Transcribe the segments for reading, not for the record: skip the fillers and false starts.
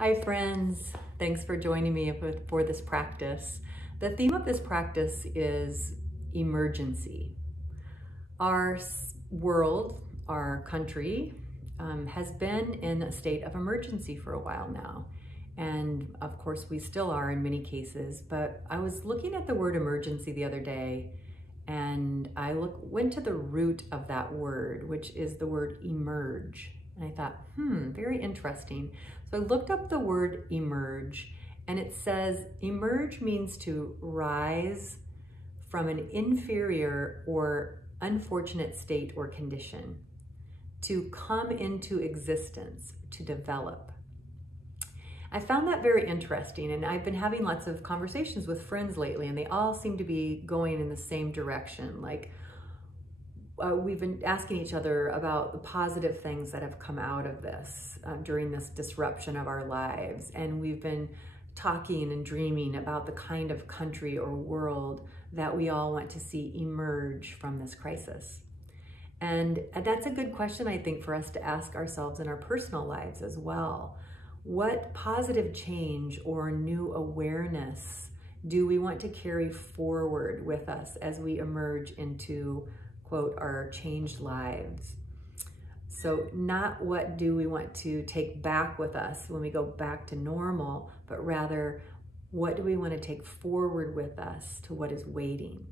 Hi friends, thanks for joining me for this practice. The theme of this practice is emergency. Our world, our country, has been in a state of emergency for a while now. And of course we still are in many cases, but I was looking at the word emergency the other day and I went to the root of that word, which is the word emerge. And I thought, very interesting. So I looked up the word emerge, and it says emerge means to rise from an inferior or unfortunate state or condition, to come into existence, to develop. I found that very interesting, and I've been having lots of conversations with friends lately, and they all seem to be going in the same direction. Like, we've been asking each other about the positive things that have come out of this during this disruption of our lives. And we've been talking and dreaming about the kind of country or world that we all want to see emerge from this crisis. And that's a good question, I think, for us to ask ourselves in our personal lives as well. What positive change or new awareness do we want to carry forward with us as we emerge into, quote, our changed lives? So not what do we want to take back with us when we go back to normal, but rather what do we want to take forward with us to what is waiting?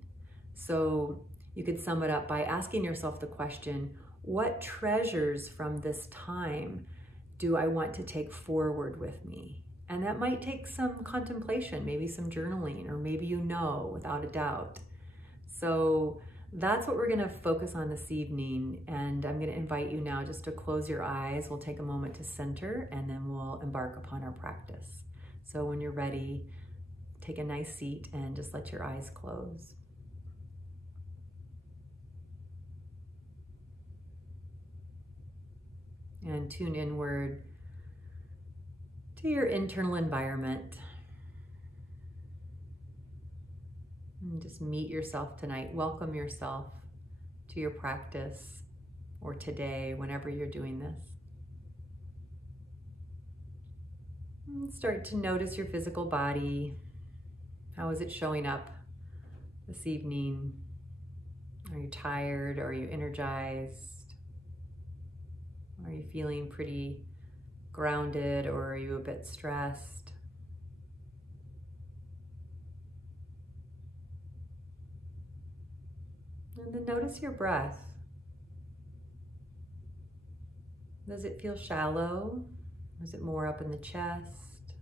So you could sum it up by asking yourself the question, what treasures from this time do I want to take forward with me? And that might take some contemplation, maybe some journaling, or maybe you know without a doubt. So that's what we're going to focus on this evening, and I'm going to invite you now just to close your eyes. We'll take a moment to center, and then we'll embark upon our practice. So when you're ready, take a nice seat and just let your eyes close. And tune inward to your internal environment. And just meet yourself tonight. Welcome yourself to your practice, or today, whenever you're doing this. And start to notice your physical body. How is it showing up this evening? Are you tired? Are you energized? Are you feeling pretty grounded, or are you a bit stressed? And then notice your breath. Does it feel shallow? Is it more up in the chest?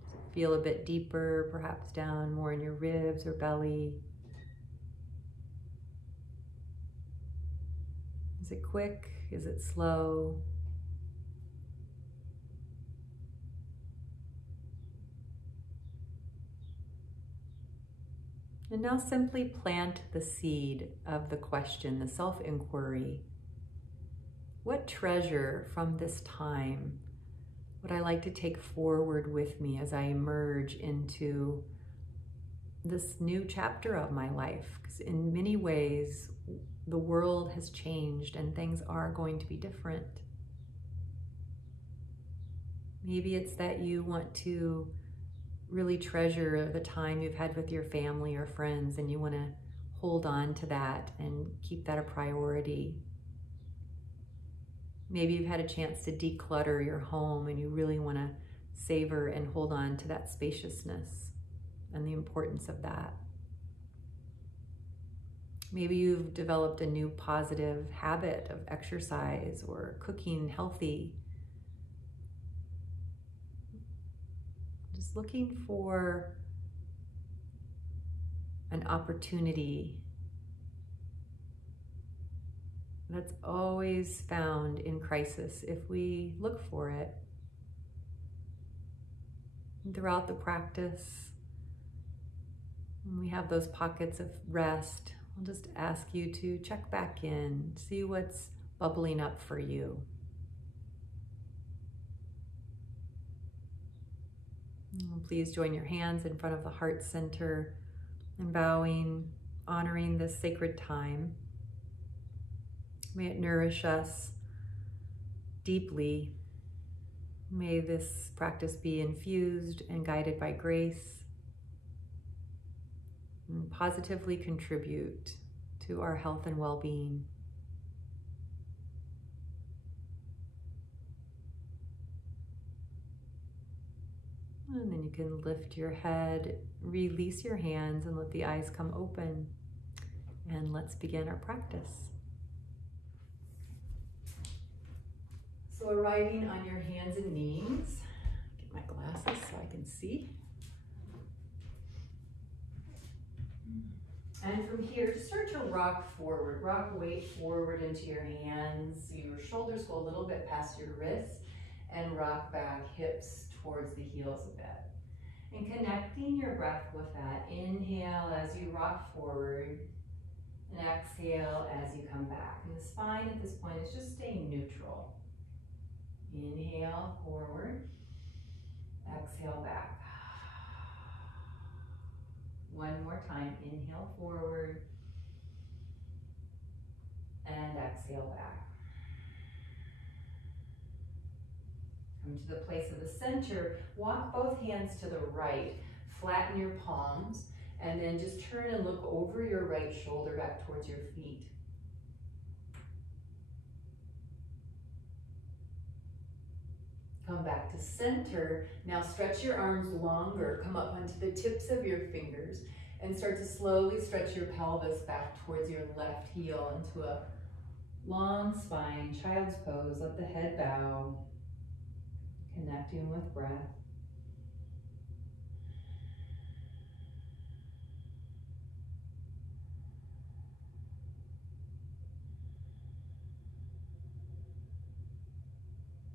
Does it feel a bit deeper, perhaps down more in your ribs or belly? Is it quick? Is it slow? And now simply plant the seed of the question, the self-inquiry. What treasure from this time would I like to take forward with me as I emerge into this new chapter of my life? Because in many ways, the world has changed and things are going to be different. Maybe it's that you want to really treasure the time you've had with your family or friends, and you want to hold on to that and keep that a priority. Maybe you've had a chance to declutter your home and you really want to savor and hold on to that spaciousness and the importance of that. Maybe you've developed a new positive habit of exercise or cooking healthy. Just looking for an opportunity that's always found in crisis if we look for it. And throughout the practice, when we have those pockets of rest, I'll just ask you to check back in, see what's bubbling up for you. Please join your hands in front of the heart center and bowing, honoring this sacred time. May it nourish us deeply May this practice be infused and guided by grace and positively contribute to our health and well-being. And then you can lift your head, release your hands, and let the eyes come open. And let's begin our practice. So arriving on your hands and knees, get my glasses so I can see. And from here, just start to rock forward, rock weight forward into your hands. So your shoulders go a little bit past your wrists, and rock back, hips towards the heels a bit. And connecting your breath with that. Inhale as you rock forward, and exhale as you come back. And the spine at this point is just staying neutral. Inhale forward, exhale back. One more time, inhale forward, and exhale back. Come to the place of the center, walk both hands to the right, flatten your palms, and then just turn and look over your right shoulder back towards your feet. Come back to center. Now stretch your arms longer. Come up onto the tips of your fingers and start to slowly stretch your pelvis back towards your left heel into a long spine, child's pose. Let the head bow, connecting with breath.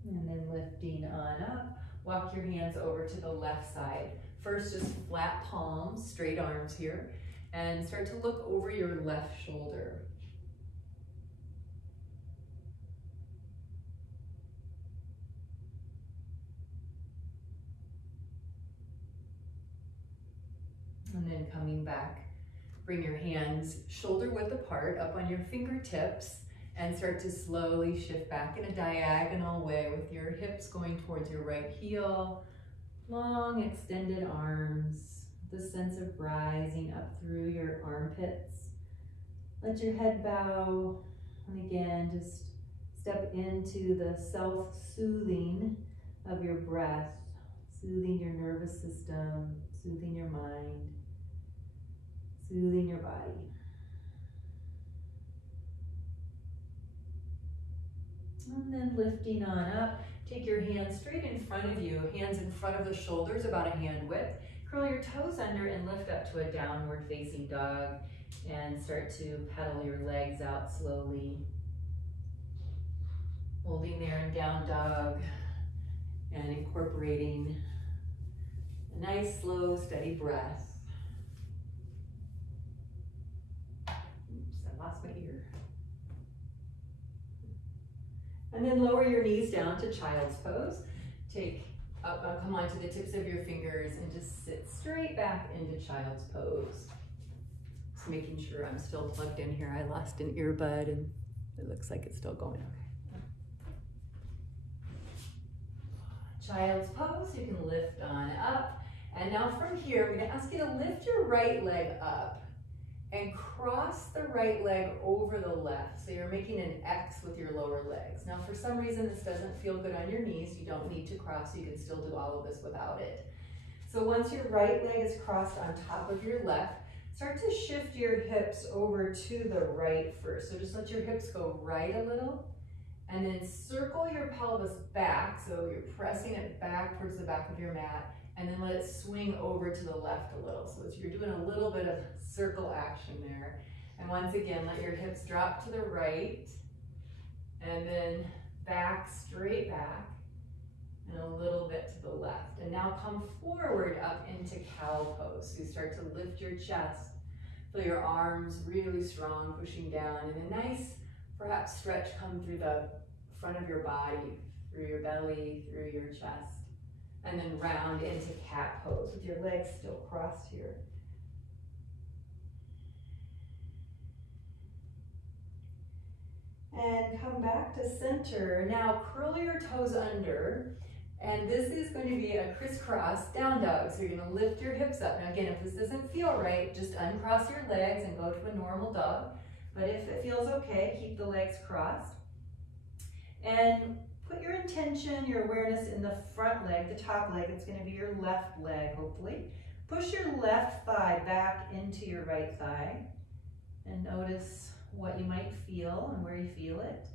And then lifting on up, walk your hands over to the left side. First, just flat palms, straight arms here, and start to look over your left shoulder. And then coming back, bring your hands shoulder width apart, up on your fingertips, and start to slowly shift back in a diagonal way with your hips going towards your right heel. Long extended arms, the sense of rising up through your armpits. Let your head bow, and again, just step into the self-soothing of your breath, soothing your nervous system, soothing your mind, soothing your body. And then lifting on up, take your hands straight in front of you, hands in front of the shoulders, about a hand width. Curl your toes under and lift up to a downward facing dog, and start to pedal your legs out slowly. Holding there in down dog and incorporating a nice, slow, steady breath. Oops, I lost my ear. And then lower your knees down to child's pose. Come onto the tips of your fingers and just sit straight back into child's pose. Just making sure I'm still plugged in here. I lost an earbud and it looks like it's still going okay. Child's pose, you can lift on up. And now from here, I'm gonna ask you to lift your right leg up and cross the right leg over the left. So you're making an X with your lower legs. Now, for some reason, this doesn't feel good on your knees. You don't need to cross. You can still do all of this without it. So once your right leg is crossed on top of your left, start to shift your hips over to the right first. So just let your hips go right a little, and then circle your pelvis back. So you're pressing it back towards the back of your mat, and then let it swing over to the left a little. So you're doing a little bit of circle action there. And once again, let your hips drop to the right, and then back, straight back, and a little bit to the left. And now come forward up into cow pose. So you start to lift your chest, feel your arms really strong, pushing down, and a nice, perhaps stretch come through the front of your body, through your belly, through your chest. And then round into cat pose with your legs still crossed here. And come back to center. Now curl your toes under And this is going to be a crisscross down dog. So you're going to lift your hips up. Now again, if this doesn't feel right, just uncross your legs and go to a normal dog. But if it feels okay, keep the legs crossed. And put your intention, your awareness in the front leg, the top leg. It's going to be your left leg, hopefully. Push your left thigh back into your right thigh. And notice what you might feel and where you feel it.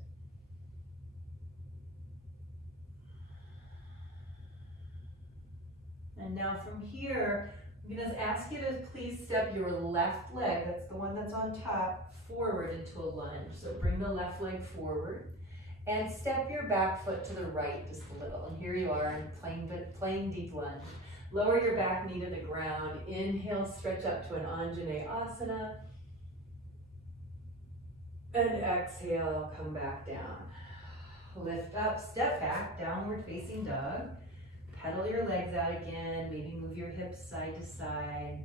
And now from here, I'm going to ask you to please step your left leg, that's the one that's on top, forward into a lunge. So bring the left leg forward and step your back foot to the right just a little. And here you are in plain deep lunge. Lower your back knee to the ground. Inhale, stretch up to an Anjaneyasana. And exhale, come back down. Lift up, step back, downward facing dog. Pedal your legs out again, maybe move your hips side to side.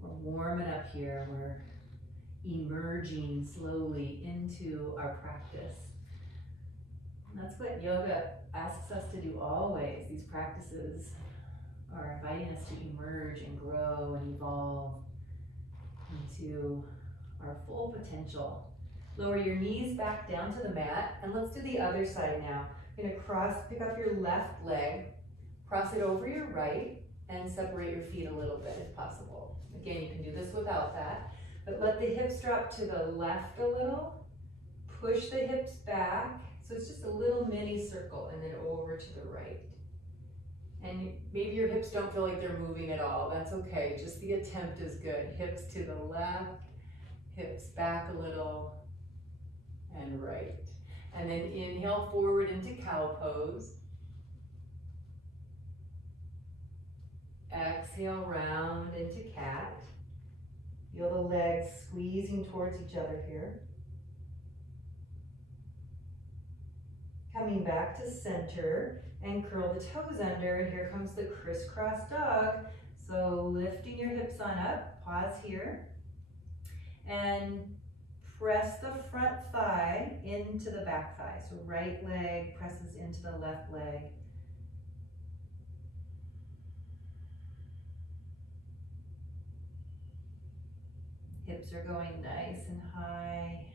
We're warming up here, we're emerging slowly into our practice. And that's what yoga asks us to do always. These practices are inviting us to emerge and grow and evolve into our full potential. Lower your knees back down to the mat, and let's do the other side now. You're gonna pick up your left leg, cross it over your right, and separate your feet a little bit if possible. Again, you can do this without that, but let the hips drop to the left a little, push the hips back, so it's just a little mini circle, and then over to the right. And maybe your hips don't feel like they're moving at all, that's okay, just the attempt is good. Hips to the left, hips back a little, and right. And then inhale forward into cow pose. Exhale, round into cat. Feel the legs squeezing towards each other here. Coming back to center and curl the toes under, and here comes the crisscross dog. So lifting your hips on up, pause here, and press the front thigh into the back thigh. So right leg presses into the left leg. Hips are going nice and high.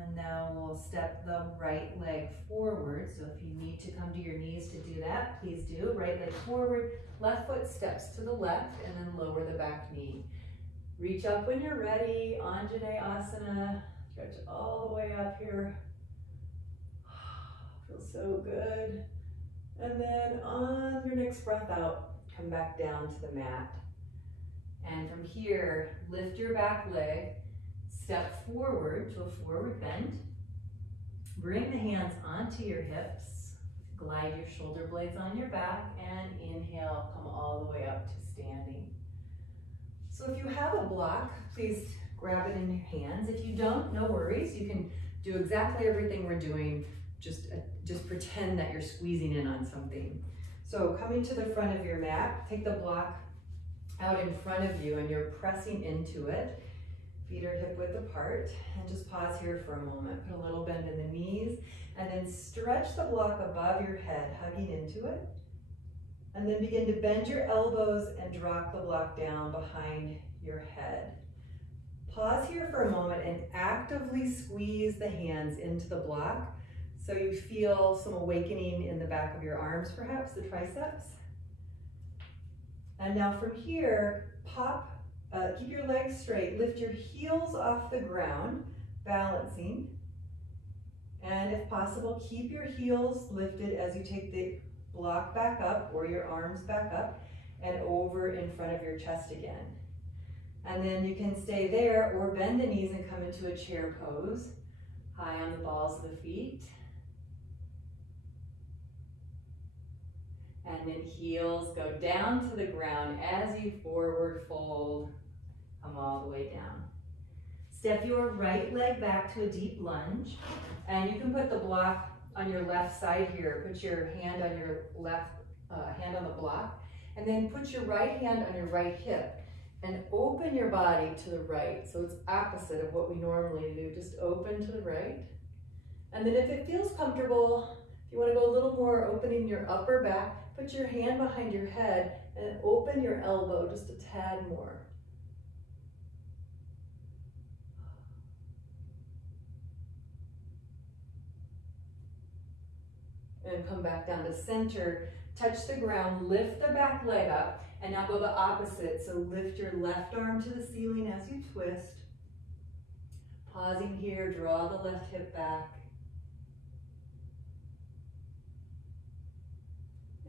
And now we'll step the right leg forward. So if you need to come to your knees to do that, please do. Right leg forward, left foot steps to the left, and then lower the back knee. Reach up when you're ready, Anjaneyasana. Stretch all the way up here. Feels so good. And then on your next breath out, come back down to the mat. And from here, lift your back leg, step forward to a forward bend. Bring the hands onto your hips. Glide your shoulder blades on your back, and inhale, come all the way up to standing. So if you have a block, please grab it in your hands. If you don't, no worries. You can do exactly everything we're doing. Just pretend that you're squeezing in on something. So coming to the front of your mat, take the block out in front of you, and you're pressing into it. Feet are hip width apart, and just pause here for a moment. Put a little bend in the knees, and then stretch the block above your head, hugging into it. And then begin to bend your elbows and drop the block down behind your head. Pause here for a moment and actively squeeze the hands into the block so you feel some awakening in the back of your arms, perhaps the triceps. And now from here, keep your legs straight, lift your heels off the ground, balancing. And if possible, keep your heels lifted as you take the block back up, or your arms back up and over in front of your chest again. And then you can stay there or bend the knees and come into a chair pose, high on the balls of the feet. And then heels go down to the ground as you forward fold, come all the way down. Step your right leg back to a deep lunge, and you can put the block on your left side here. Put your hand on your left hand on the block, and then put your right hand on your right hip. And open your body to the right. So it's opposite of what we normally do. Just open to the right. And then if it feels comfortable, if you want to go a little more, opening your upper back, put your hand behind your head and open your elbow just a tad more. And come back down to center. Touch the ground, lift the back leg up, and now go the opposite. So lift your left arm to the ceiling as you twist. Pausing here, draw the left hip back.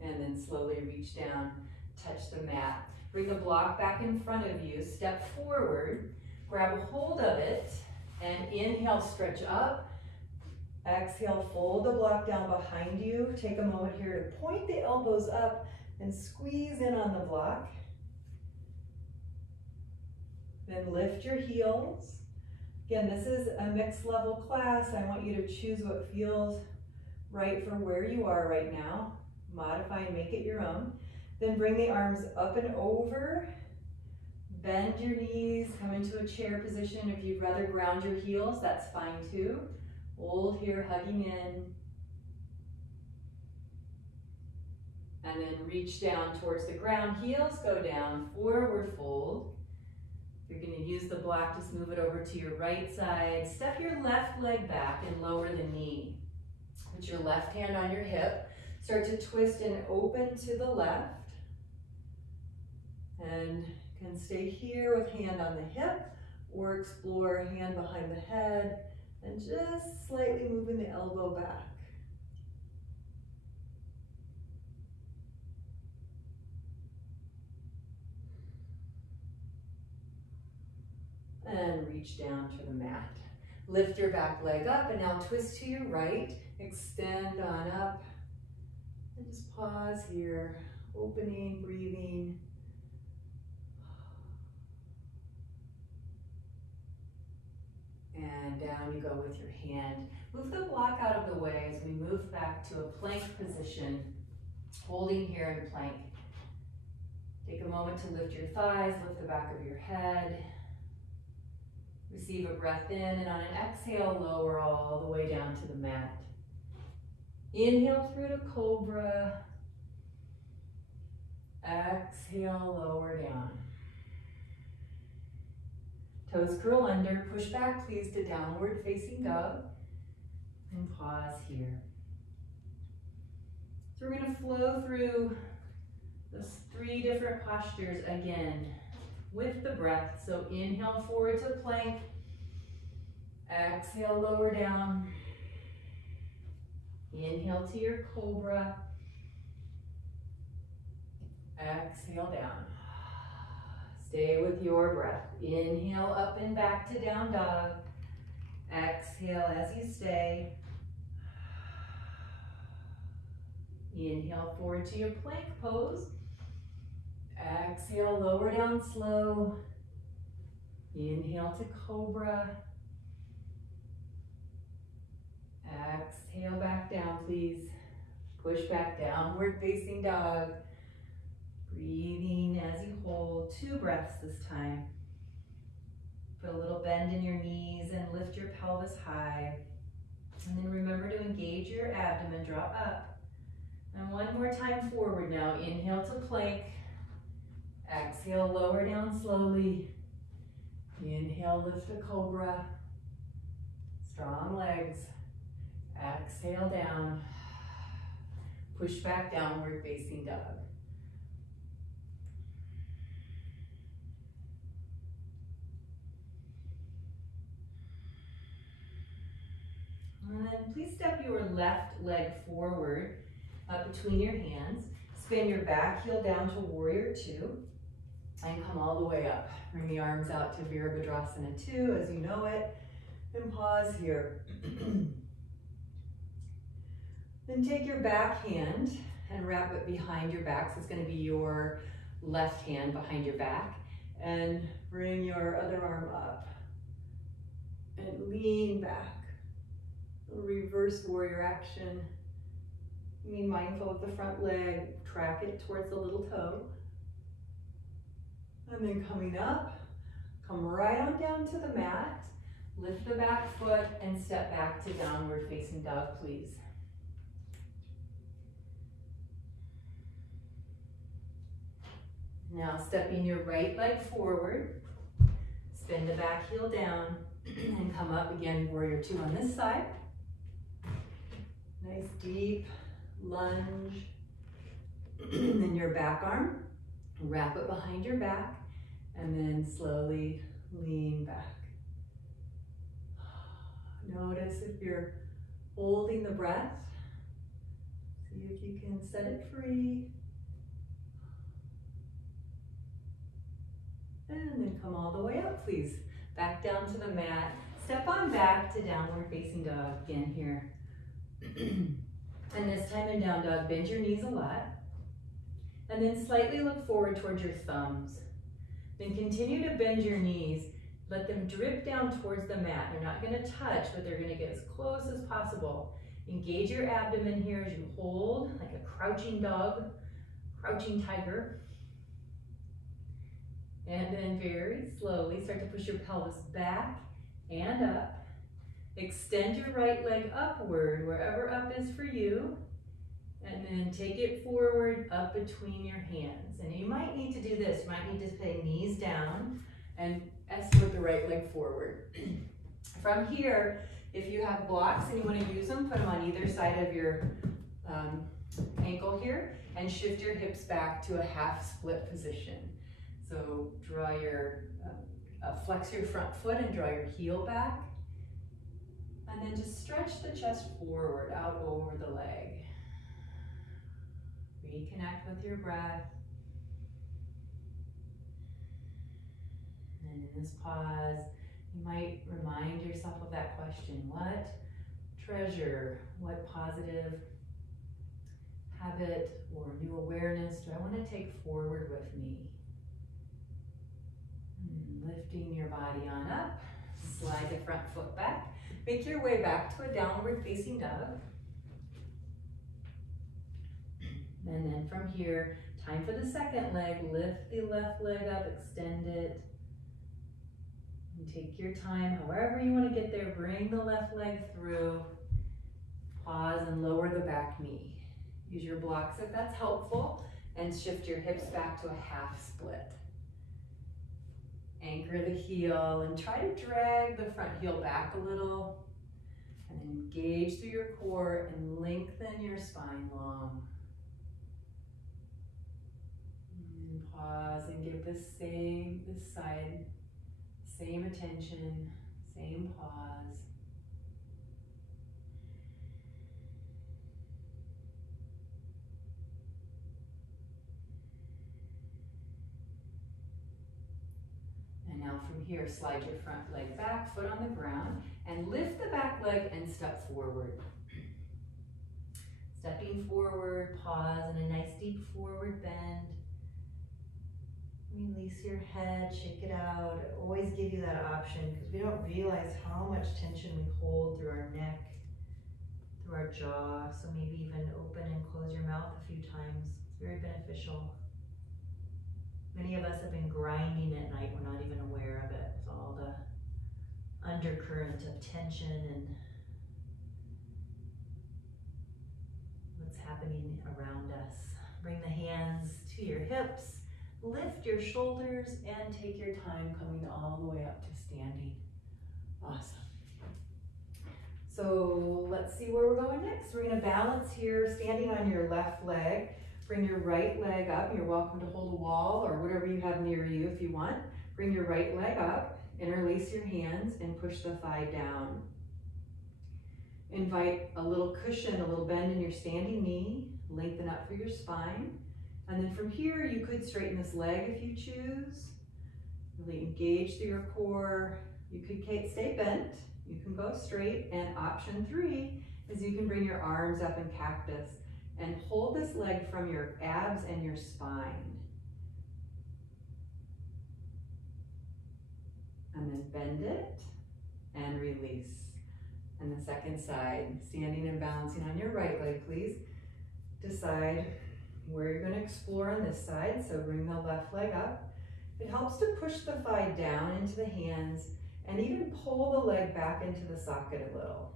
And then slowly reach down, touch the mat. Bring the block back in front of you, step forward, grab a hold of it, and inhale, stretch up. Exhale, fold the block down behind you. Take a moment here to point the elbows up and squeeze in on the block. Then lift your heels. Again, this is a mixed level class. I want you to choose what feels right for where you are right now. Modify and make it your own. Then bring the arms up and over. Bend your knees, come into a chair position. If you'd rather ground your heels, that's fine too. Hold here, hugging in. And then reach down towards the ground. Heels go down, forward fold. You're going to use the block, just move it over to your right side. Step your left leg back and lower the knee. Put your left hand on your hip. Start to twist and open to the left. And can stay here with hand on the hip or explore hand behind the head and just slightly moving the elbow back. And reach down to the mat. Lift your back leg up and now twist to your right. Extend on up. And just pause here. Opening, breathing. And down you go with your hand. Move the block out of the way as we move back to a plank position. Holding here in plank. Take a moment to lift your thighs, lift the back of your head. Receive a breath in, and on an exhale, lower all the way down to the mat. Inhale through to cobra. Exhale, lower down. Toes curl under, push back please to downward facing dog. And pause here. So we're going to flow through those 3 different postures again with the breath. So inhale forward to plank. Exhale, lower down. Inhale to your cobra. Exhale down. Stay with your breath. Inhale up and back to down dog. Exhale as you stay. Inhale forward to your plank pose. Exhale, lower down slow. Inhale to cobra. Exhale back down, please. Push back, downward facing dog. Breathing as you hold. 2 breaths this time. Put a little bend in your knees and lift your pelvis high. And then remember to engage your abdomen, drop up. And 1 more time forward now. Inhale to plank. Exhale, lower down slowly. Inhale, lift a cobra. Strong legs. Exhale down. Push back, downward facing dog. And then please step your left leg forward up between your hands. Spin your back heel down to warrior 2 and come all the way up. Bring the arms out to Virabhadrasana 2 as you know it, and pause here. Then take your back hand and wrap it behind your back. So it's going to be your left hand behind your back, and bring your other arm up and lean back. Reverse warrior action. Being mindful of the front leg, track it towards the little toe. And then coming up, come right on down to the mat. Lift the back foot and step back to downward facing dog, please. Now stepping your right leg forward, spin the back heel down, and come up again, warrior two on this side. Nice deep lunge. Then your back arm, wrap it behind your back, and then slowly lean back. Notice if you're holding the breath. See if you can set it free. And then come all the way up, please. Back down to the mat. Step on back to downward facing dog again here. And this time in down dog, bend your knees a lot. And then slightly look forward towards your thumbs. Then continue to bend your knees. Let them drip down towards the mat. They're not gonna touch, but they're gonna get as close as possible. Engage your abdomen here as you hold, like a crouching dog, crouching tiger. And then very slowly start to push your pelvis back and up. Extend your right leg upward, wherever up is for you. And then take it forward up between your hands. And you might need to do this. You might need to put knees down and escort the right leg forward. From here, if you have blocks and you want to use them, put them on either side of your ankle here and shift your hips back to a half split position. So draw your, flex your front foot and draw your heel back. And then just stretch the chest forward, out over the leg. Reconnect with your breath. And in this pause, you might remind yourself of that question. What treasure, what positive habit or new awareness do I want to take forward with me? Lifting your body on up, slide the front foot back. Make your way back to a downward facing dog. And then from here, time for the second leg. Lift the left leg up, extend it. And take your time, however you want to get there. Bring the left leg through. Pause and lower the back knee. Use your blocks if that's helpful. And shift your hips back to a half split. Anchor the heel and try to drag the front heel back a little. And engage through your core and lengthen your spine long. And pause and give this side, same attention, same pause. And now from here, slide your front leg back, foot on the ground, and lift the back leg and step forward. Stepping forward, pause, and a nice deep forward bend. Release your head, shake it out. I always give you that option because we don't realize how much tension we hold through our neck, through our jaw. So maybe even open and close your mouth a few times. It's very beneficial. Many of us have been grinding at night. We're not even aware of it. With all the undercurrent of tension and what's happening around us. Bring the hands to your hips. Lift your shoulders and take your time coming all the way up to standing. Awesome. So let's see where we're going next. We're going to balance here, standing on your left leg. Bring your right leg up. You're welcome to hold a wall or whatever you have near you if you want. Bring your right leg up, interlace your hands, and push the thigh down. Invite a little cushion, a little bend in your standing knee. Lengthen up through your spine. And then from here, you could straighten this leg if you choose. Really engage through your core. You could stay bent. You can go straight. And option 3 is you can bring your arms up in cactus and hold this leg from your abs and your spine. And then bend it and release. And the second side, standing and balancing on your right leg, please. Decide where you're going to explore on this side. So bring the left leg up It helps to push the thigh down into the hands and even pull the leg back into the socket a little.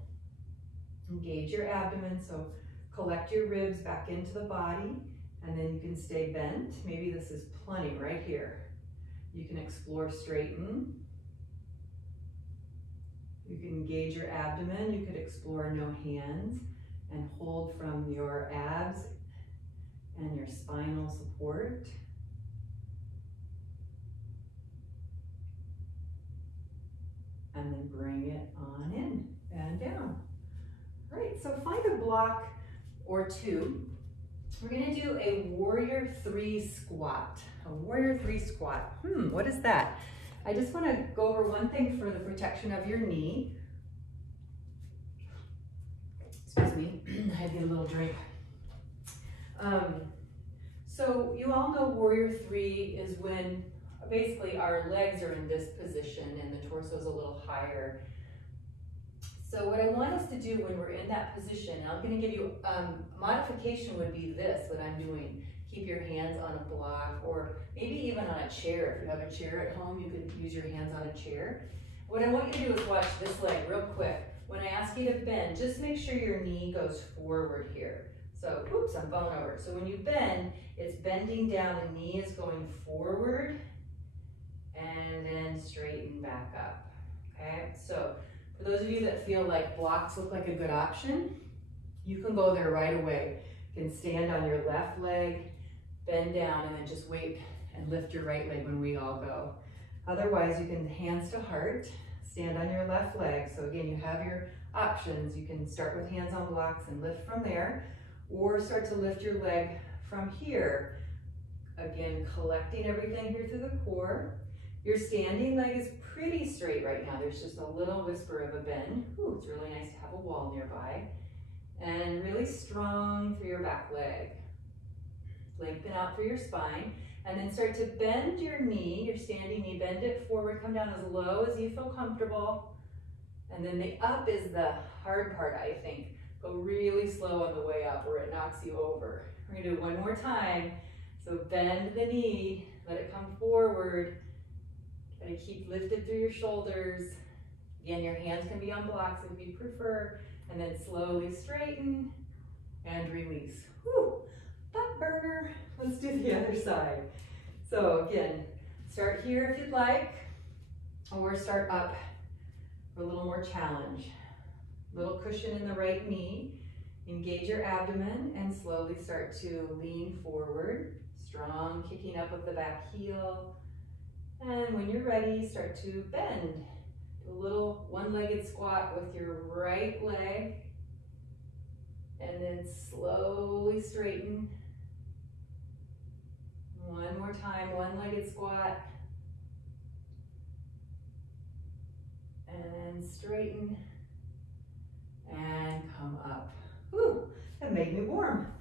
Engage your abdomen, so collect your ribs back into the body, and then you can stay bent. Maybe this is plenty right here. You can explore straighten. You can engage your abdomen. You could explore no hands and hold from your abs and your spinal support. And then bring it on in and down. All right, so find a block or two. We're gonna do a warrior 3 squat. A warrior 3 squat. What is that? I just wanna go over one thing for the protection of your knee. Excuse me, I had to get a little drink. So you all know warrior 3 is when basically our legs are in this position and the torso is a little higher. So what I want us to do when we're in that position, and I'm going to give you, modification would be this, what I'm doing. Keep your hands on a block or maybe even on a chair. If you have a chair at home, you could use your hands on a chair. What I want you to do is watch this leg real quick. When I ask you to bend, just make sure your knee goes forward here. So, oops, I'm falling over. So when you bend, it's bending down, the knee is going forward and then straighten back up, okay? So for those of you that feel like blocks look like a good option, you can go there right away. You can stand on your left leg, bend down, and then just wait and lift your right leg when we all go. Otherwise, you can hands to heart, stand on your left leg. So again, you have your options. You can start with hands on blocks and lift from there, or start to lift your leg from here. Again, collecting everything here through the core. Your standing leg is pretty straight right now. There's just a little whisper of a bend. Ooh, it's really nice to have a wall nearby. And really strong through your back leg. Lengthen out through your spine. And then start to bend your knee, your standing knee, bend it forward, come down as low as you feel comfortable. And then the up is the hard part, I think. Go really slow on the way up or it knocks you over. We're gonna do it one more time. So bend the knee, let it come forward. Gotta keep lifted through your shoulders. Again, your hands can be on blocks if you prefer. And then slowly straighten and release. Whew, butt burner. Let's do the other side. So again, start here if you'd like, or start up for a little more challenge. Little cushion in the right knee. Engage your abdomen and slowly start to lean forward. Strong kicking up of the back heel. And when you're ready, start to bend. Do a little one-legged squat with your right leg. And then slowly straighten. One more time, one-legged squat. And straighten. And come up. Whew, that made me warm.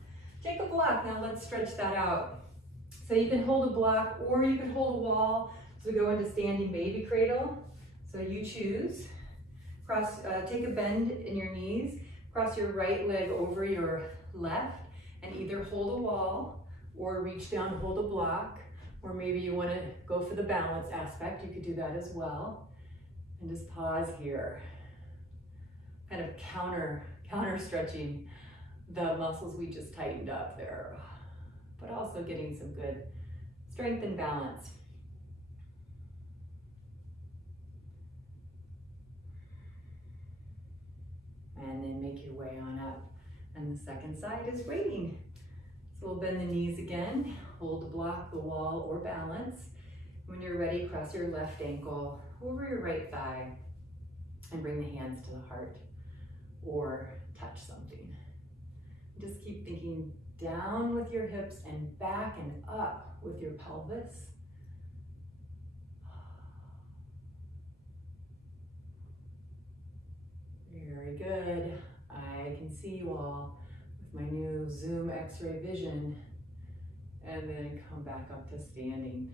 Take a block, now let's stretch that out. So you can hold a block or you can hold a wall. So we go into standing baby cradle. So you choose. Take a bend in your knees, cross your right leg over your left, and either hold a wall or reach down, hold a block, or maybe you want to go for the balance aspect. You could do that as well. And just pause here. Kind of counter stretching the muscles we just tightened up there, but also getting some good strength and balance. And then make your way on up. And the second side is waiting. So we'll bend the knees again, hold the block, the wall, or balance. When you're ready, cross your left ankle over your right thigh and bring the hands to the heart or touch something. Just keep thinking down with your hips and back and up with your pelvis. Very good. I can see you all with my new Zoom X-ray vision. And then come back up to standing.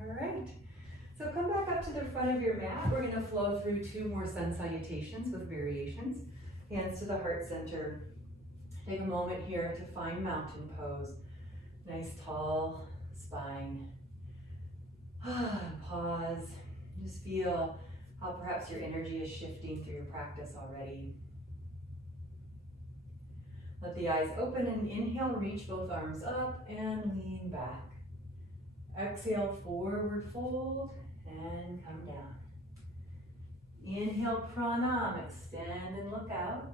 All right. So come back up to the front of your mat. We're going to flow through 2 more sun salutations with variations. Hands to the heart center. Take a moment here to find mountain pose. Nice tall spine. Pause. Just feel how perhaps your energy is shifting through your practice already. Let the eyes open and inhale, reach both arms up and lean back. Exhale, forward fold and come down. Inhale, pranam, extend and look out.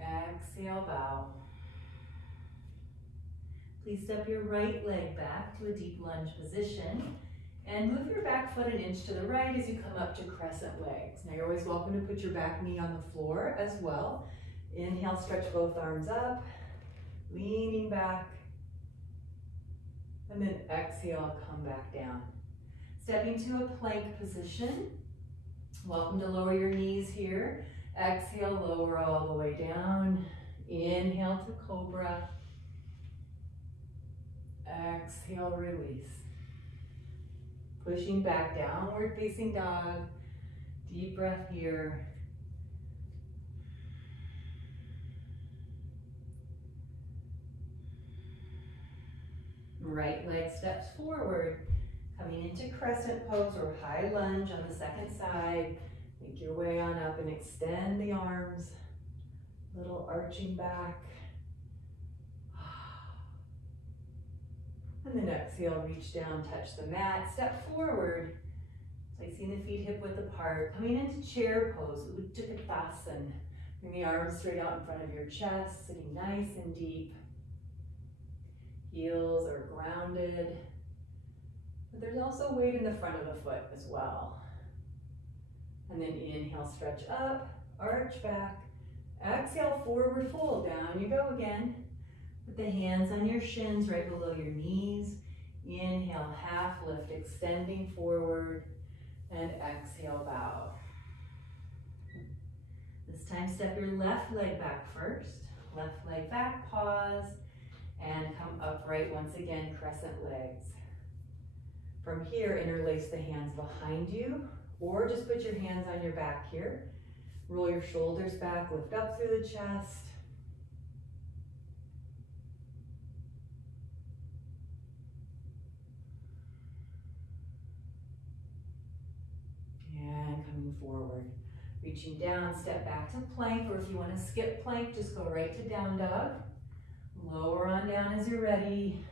Exhale, bow. Please step your right leg back to a deep lunge position and move your back foot an inch to the right as you come up to crescent legs. Now you're always welcome to put your back knee on the floor as well. Inhale, stretch both arms up, leaning back. And then exhale, come back down. Stepping to a plank position. Welcome to lower your knees here. Exhale, lower all the way down. Inhale to cobra. Exhale, release. Pushing back, downward facing dog. Deep breath here. Right leg steps forward, coming into crescent pose or high lunge on the second side. Make your way on up and extend the arms, little arching back. And then exhale, reach down, touch the mat, step forward, placing the feet hip width apart, coming into chair pose, Uttanasana. Bring the arms straight out in front of your chest, sitting nice and deep. Heels are grounded, but there's also weight in the front of the foot as well. And then inhale, stretch up, arch back. Exhale, forward fold, down you go again. Put the hands on your shins right below your knees. Inhale, half lift, extending forward, and exhale, bow. This time, step your left leg back first. Left leg back, pause. And come upright once again, crescent legs. From here, interlace the hands behind you, or just put your hands on your back here. Roll your shoulders back, lift up through the chest. And coming forward. Reaching down, step back to plank, or if you want to skip plank, just go right to down dog. Lower on down as you're ready.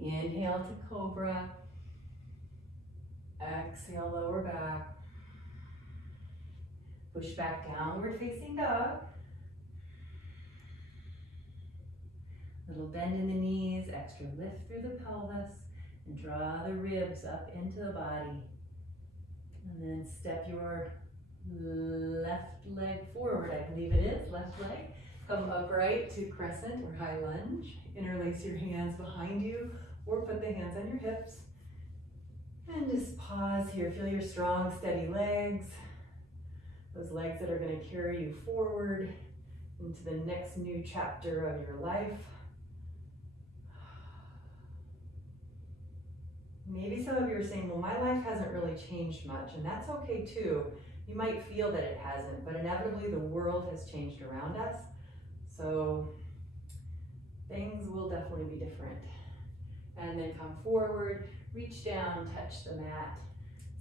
Inhale to cobra. Exhale, lower back. Push back, downward facing dog. Little bend in the knees, extra lift through the pelvis, and draw the ribs up into the body. And then step your left leg forward, I believe it is, left leg. Come upright to crescent or high lunge. Interlace your hands behind you or put the hands on your hips. And just pause here. Feel your strong, steady legs. Those legs that are going to carry you forward into the next new chapter of your life. Maybe some of you are saying, well, my life hasn't really changed much, and that's okay too. You might feel that it hasn't, but inevitably the world has changed around us. So things will definitely be different. And then come forward, reach down, touch the mat.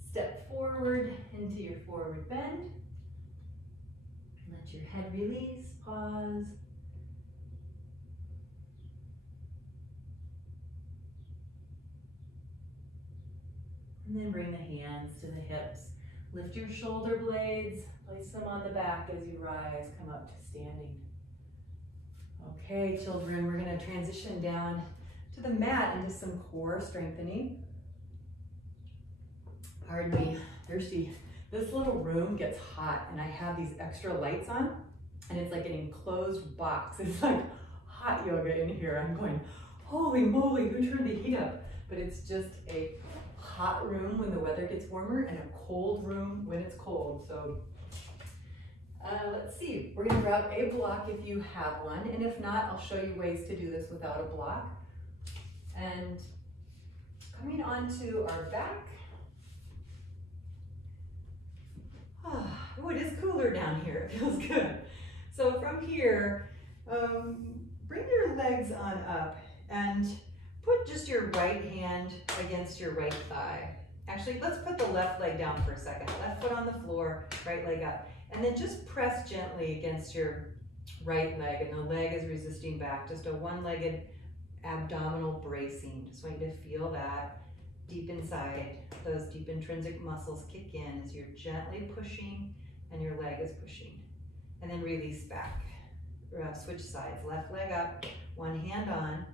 Step forward into your forward bend. Let your head release, pause. And then bring the hands to the hips. Lift your shoulder blades, place them on the back as you rise, come up to standing. Okay, children, we're going to transition down to the mat into some core strengthening. Pardon me, thirsty. This little room gets hot and I have these extra lights on and it's like an enclosed box. It's like hot yoga in here. I'm going, holy moly, who turned the heat up? But it's just a hot room when the weather gets warmer and a cold room when it's cold. So let's see, we're gonna grab a block if you have one, and if not, I'll show you ways to do this without a block. And coming onto our back. Oh, it is cooler down here, it feels good. So from here, bring your legs on up and put put just your right hand against your right thigh. Actually, let's put the left leg down for a second. Left foot on the floor, right leg up. And then just press gently against your right leg, and the leg is resisting back. Just a one-legged abdominal bracing. Just want you to feel that deep inside. Those deep intrinsic muscles kick in as you're gently pushing and your leg is pushing. And then release back. Switch sides. Left leg up, one hand on.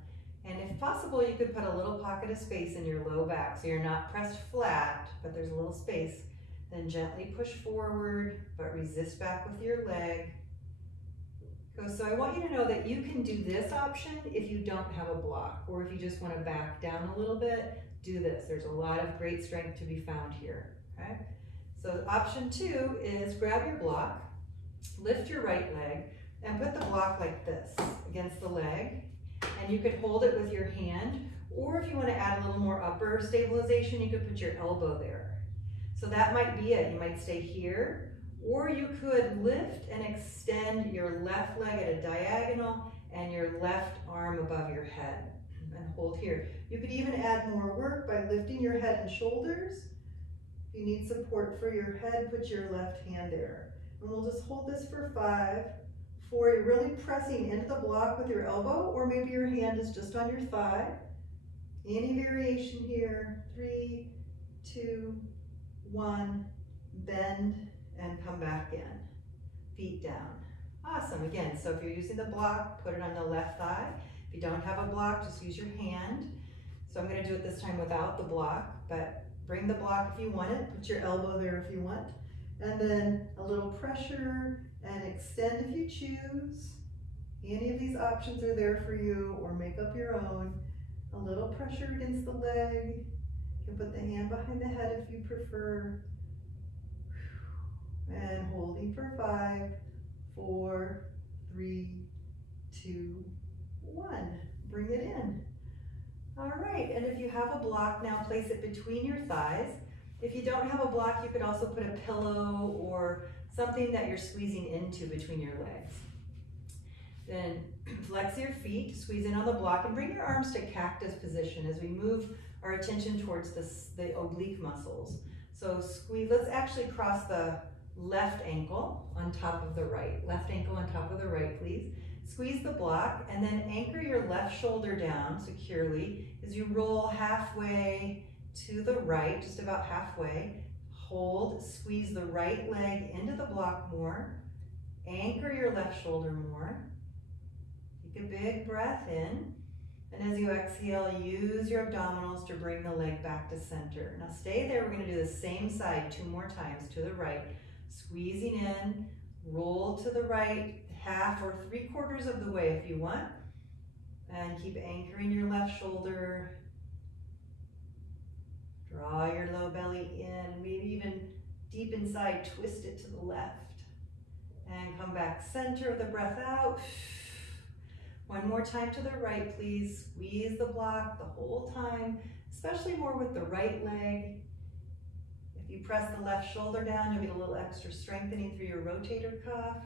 And if possible, you could put a little pocket of space in your low back so you're not pressed flat, but there's a little space. Then gently push forward, but resist back with your leg. So I want you to know that you can do this option if you don't have a block, or if you just want to back down a little bit, do this. There's a lot of great strength to be found here, okay? So option 2 is grab your block, lift your right leg, and put the block like this against the leg. And you could hold it with your hand, or if you want to add a little more upper stabilization, you could put your elbow there. So that might be it. You might stay here, or you could lift and extend your left leg at a diagonal and your left arm above your head and hold here. You could even add more work by lifting your head and shoulders. If you need support for your head, put your left hand there. And we'll just hold this for 5, 4, you're really pressing into the block with your elbow, or maybe your hand is just on your thigh. Any variation here. 3, 2, 1, bend and come back in. Feet down. Awesome. Again, so if you're using the block, put it on the left thigh. If you don't have a block, just use your hand. So I'm going to do it this time without the block, but bring the block if you want it. Put your elbow there if you want. And then a little pressure and extend if you choose. Any of these options are there for you, or make up your own. A little pressure against the leg. You can put the hand behind the head if you prefer. And holding for 5, 4, 3, 2, 1. Bring it in. All right, and if you have a block, now place it between your thighs. If you don't have a block, you could also put a pillow or something that you're squeezing into between your legs. Then flex your feet, squeeze in on the block, and bring your arms to cactus position as we move our attention towards the oblique muscles. So squeeze, let's actually cross the left ankle on top of the right. Left ankle on top of the right, please. Squeeze the block and then anchor your left shoulder down securely as you roll halfway to the right, just about halfway. Hold, squeeze the right leg into the block more. Anchor your left shoulder more. Take a big breath in. And as you exhale, use your abdominals to bring the leg back to center. Now stay there. We're going to do the same side 2 more times to the right. Squeezing in, roll to the right, half or 3/4 of the way if you want. And keep anchoring your left shoulder. Draw your low belly in, maybe even deep inside, twist it to the left. And come back, center of the breath out. One more time to the right, please. Squeeze the block the whole time, especially more with the right leg. If you press the left shoulder down, you'll get a little extra strengthening through your rotator cuff.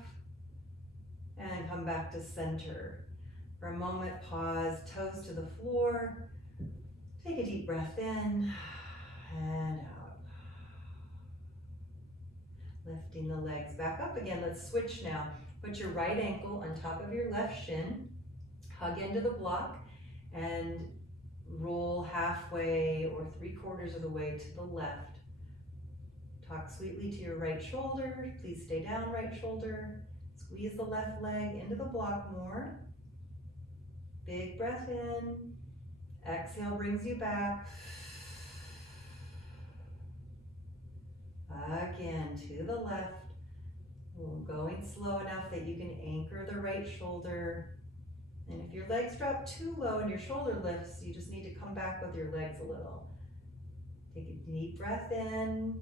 And come back to center. For a moment, pause, toes to the floor. Take a deep breath in and out. Lifting the legs back up again. Let's switch now. Put your right ankle on top of your left shin. Hug into the block and roll halfway or 3/4 of the way to the left. Talk sweetly to your right shoulder. Please stay down, right shoulder. Squeeze the left leg into the block more. Big breath in. Exhale brings you back. Again, to the left. We're going slow enough that you can anchor the right shoulder. And if your legs drop too low and your shoulder lifts, you just need to come back with your legs a little. Take a deep breath in.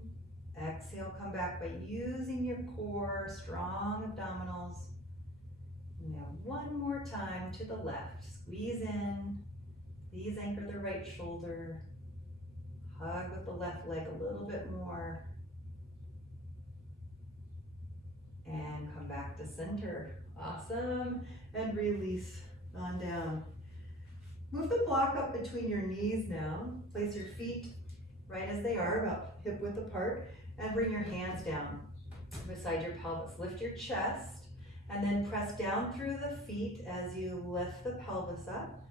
Exhale, come back by using your core, strong abdominals. Now one more time to the left. Squeeze in. Please anchor the right shoulder. Hug with the left leg a little bit more. And come back to center. Awesome. And release on down. Move the block up between your knees now. Place your feet right as they are, about hip width apart, and bring your hands down beside your pelvis. Lift your chest, and then press down through the feet as you lift the pelvis up.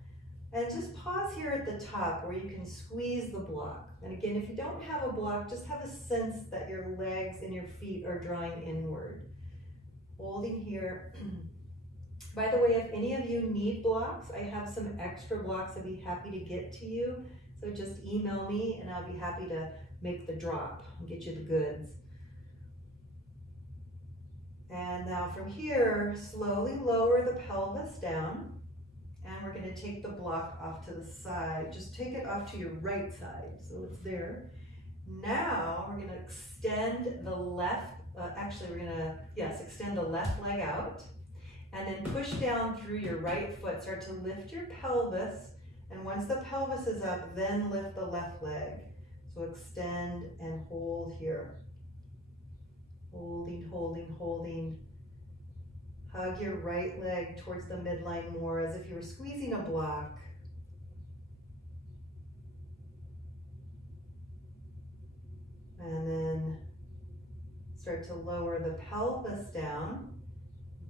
And just pause here at the top where you can squeeze the block. And again, if you don't have a block, just have a sense that your legs and your feet are drawing inward. Holding here. By the way, if any of you need blocks, I have some extra blocks I'd be happy to get to you. So just email me and I'll be happy to make the drop and get you the goods. And now from here, slowly lower the pelvis down. And we're going to take the block off to the side. Just take it off to your right side, so it's there. Now we're going to extend the left, extend the left leg out. And then push down through your right foot. Start to lift your pelvis. And once the pelvis is up, then lift the left leg. So extend and hold here. Holding, holding, holding. Hug your right leg towards the midline more as if you were squeezing a block. And then start to lower the pelvis down,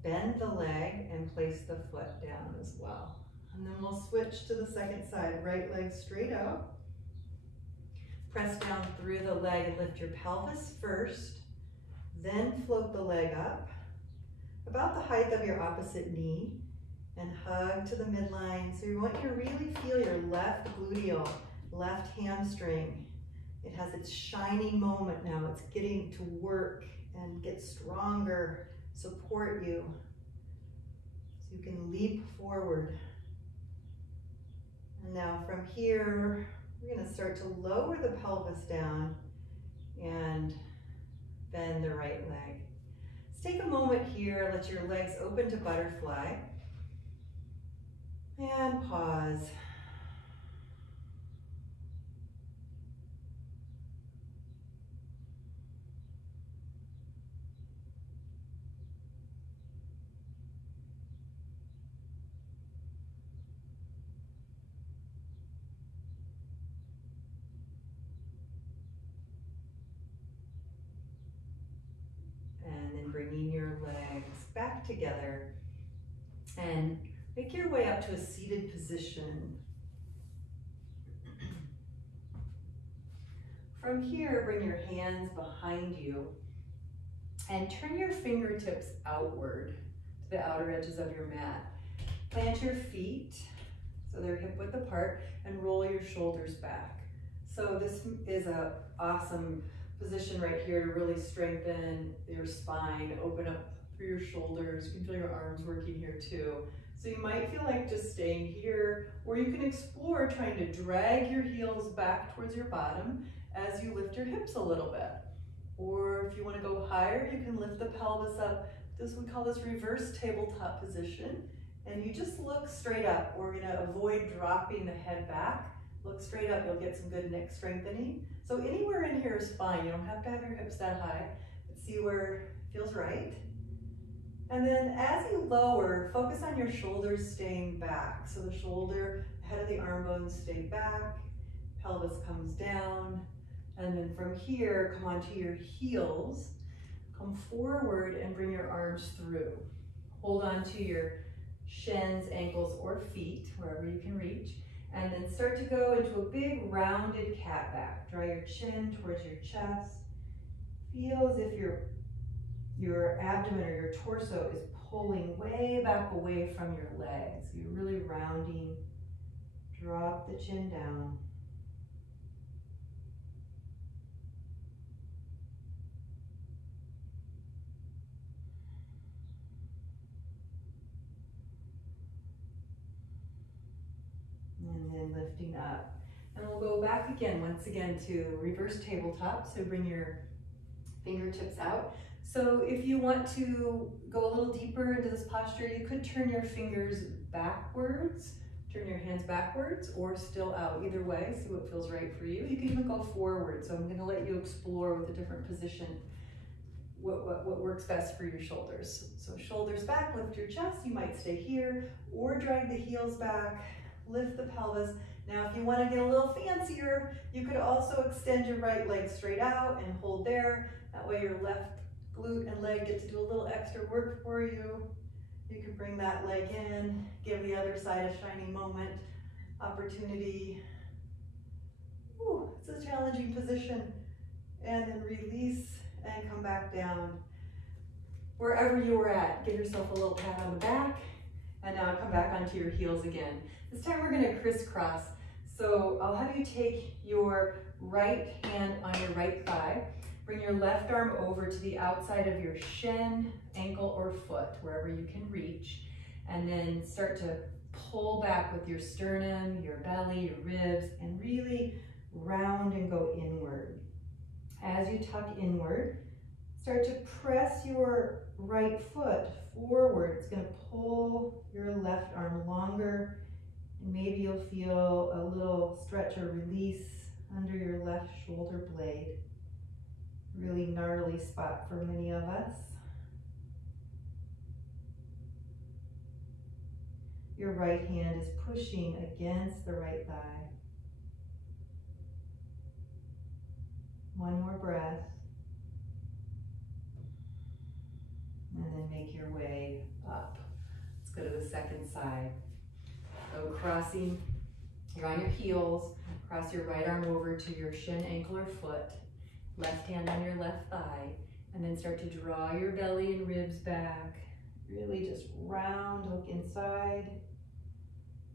bend the leg, and place the foot down as well. And then we'll switch to the second side. Right leg straight out. Press down through the leg and lift your pelvis first, then float the leg up about the height of your opposite knee and hug to the midline. So you want you to really feel your left gluteal, left hamstring. It has its shining moment now. It's getting to work and get stronger, support you. So you can leap forward. And now from here, we're going to start to lower the pelvis down and bend the right leg. Take a moment here, let your legs open to butterfly, and pause. Bringing your legs back together and make your way up to a seated position. From here, bring your hands behind you and turn your fingertips outward to the outer edges of your mat. Plant your feet so they're hip width apart and roll your shoulders back. So this is an awesome position right here to really strengthen your spine, open up through your shoulders. You can feel your arms working here too. So you might feel like just staying here, or you can explore trying to drag your heels back towards your bottom as you lift your hips a little bit. Or if you want to go higher, you can lift the pelvis up. We call this reverse tabletop position. And you just look straight up. We're going to avoid dropping the head back. Look straight up, you'll get some good neck strengthening. So anywhere in here is fine. You don't have to have your hips that high, but see where it feels right. And then as you lower, focus on your shoulders staying back. So the shoulder, head of the arm bones stay back, pelvis comes down, and then from here, come onto your heels, come forward and bring your arms through. Hold on to your shins, ankles, or feet, wherever you can reach. And then start to go into a big rounded cat back. Draw your chin towards your chest. Feel as if your abdomen or your torso is pulling way back away from your legs. You're really rounding. Drop the chin down. And then lifting up. And we'll go back again, once again, to reverse tabletop. So bring your fingertips out. So if you want to go a little deeper into this posture, you could turn your fingers backwards, turn your hands backwards, or still out. Either way, see what feels right for you. You can even go forward. So I'm going to let you explore with a different position what works best for your shoulders. So shoulders back, lift your chest. You might stay here or drag the heels back. lift the pelvis. Now, if you want to get a little fancier, you could also extend your right leg straight out and hold there. That way your left glute and leg get to do a little extra work for you. You can bring that leg in, give the other side a shining moment, opportunity. Ooh, it's a challenging position. And then release and come back down. Wherever you were at, give yourself a little pat on the back. And now come back onto your heels again. This time we're gonna crisscross. So I'll have you take your right hand on your right thigh, bring your left arm over to the outside of your shin, ankle, or foot, wherever you can reach, and then start to pull back with your sternum, your belly, your ribs, and really round and go inward. As you tuck inward, start to press your right foot forward. It's going to pull your left arm longer, and maybe you'll feel a little stretch or release under your left shoulder blade. Really gnarly spot for many of us. Your right hand is pushing against the right thigh. One more breath. And then make your way up. Let's go to the second side. So crossing, you're on your heels, cross your right arm over to your shin, ankle, or foot, left hand on your left thigh, and then start to draw your belly and ribs back. Really just round, look inside.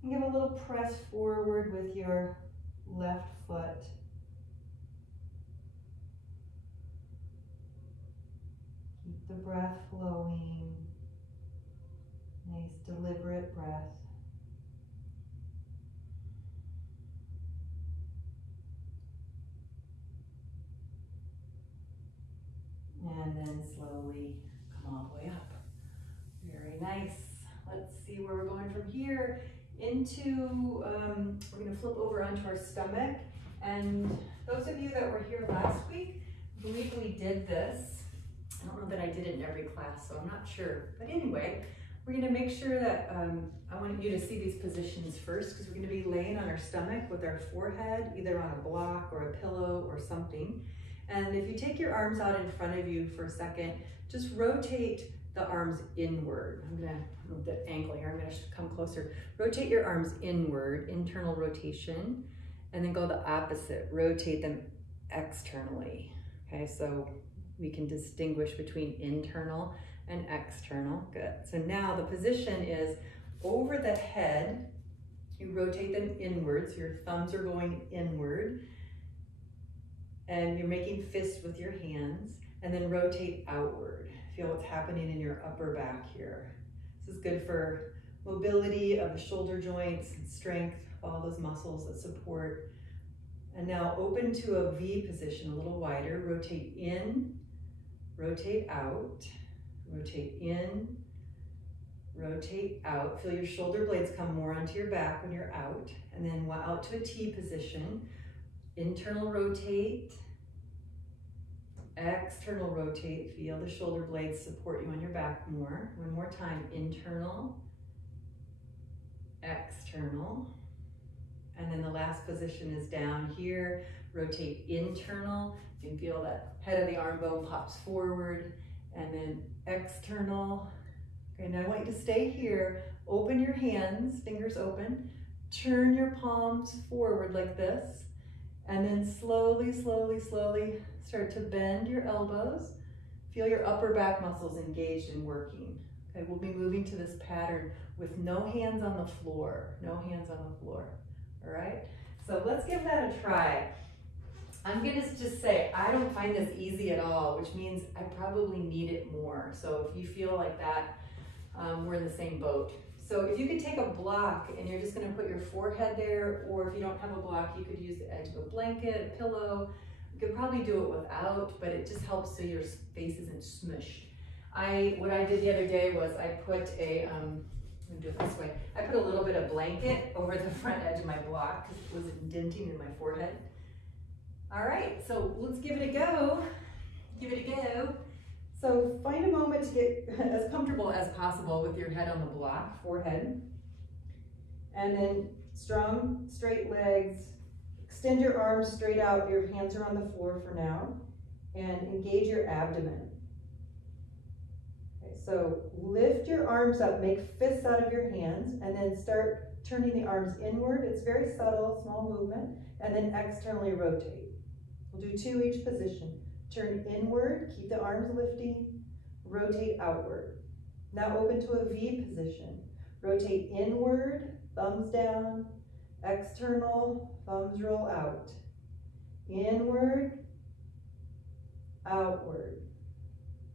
And give a little press forward with your left foot. Keep the breath flowing. Nice, deliberate breath. And then slowly come all the way up. Very nice. Let's see where we're going from here. Into, we're going to flip over onto our stomach. And those of you that were here last week, I believe we did this. I don't know that I did it in every class, so I'm not sure. But anyway, we're going to make sure that I want you to see these positions first, because we're going to be laying on our stomach with our forehead, either on a block or a pillow or something. And if you take your arms out in front of you for a second, just rotate the arms inward. I'm gonna move the ankle here, I'm gonna come closer. Rotate your arms inward, internal rotation, and then go the opposite, rotate them externally. Okay, so we can distinguish between internal and external. Good. So now the position is over the head, you rotate them inwards, your thumbs are going inward, and you're making fists with your hands, and then rotate outward. Feel what's happening in your upper back here. This is good for mobility of the shoulder joints and strength, all those muscles that support. And now open to a V position, a little wider. Rotate in, rotate out, rotate in, rotate out. Feel your shoulder blades come more onto your back when you're out. And then out to a T position. Internal rotate, external rotate. Feel the shoulder blades support you on your back more. One more time, internal, external. And then the last position is down here. Rotate internal. You can feel that head of the arm bone pops forward. And then external. Okay, now I want you to stay here. Open your hands, fingers open. Turn your palms forward like this. And then slowly, slowly, slowly start to bend your elbows. Feel your upper back muscles engaged and working. Okay, we'll be moving to this pattern with no hands on the floor. No hands on the floor. All right? So let's give that a try. I'm gonna just say, I don't find this easy at all, which means I probably need it more. So if you feel like that, we're in the same boat. So if you could take a block and you're just gonna put your forehead there, or if you don't have a block, you could use the edge of a blanket, a pillow. You could probably do it without, but it just helps so your face isn't smushed. What I did the other day was I put a, let me do it this way. I put a little bit of blanket over the front edge of my block because it was indenting in my forehead. All right, so let's give it a go. Give it a go. So find a moment to get as comfortable as possible with your head on the block, forehead. And then Strong, straight legs. Extend your arms straight out. Your hands are on the floor for now. And engage your abdomen. Okay, so lift your arms up, make fists out of your hands, and then start turning the arms inward. It's very subtle, small movement, and then externally rotate. We'll do 2 each position. Turn inward, keep the arms lifting, rotate outward. Now open to a V position. Rotate inward, thumbs down, external, thumbs roll out. Inward, outward.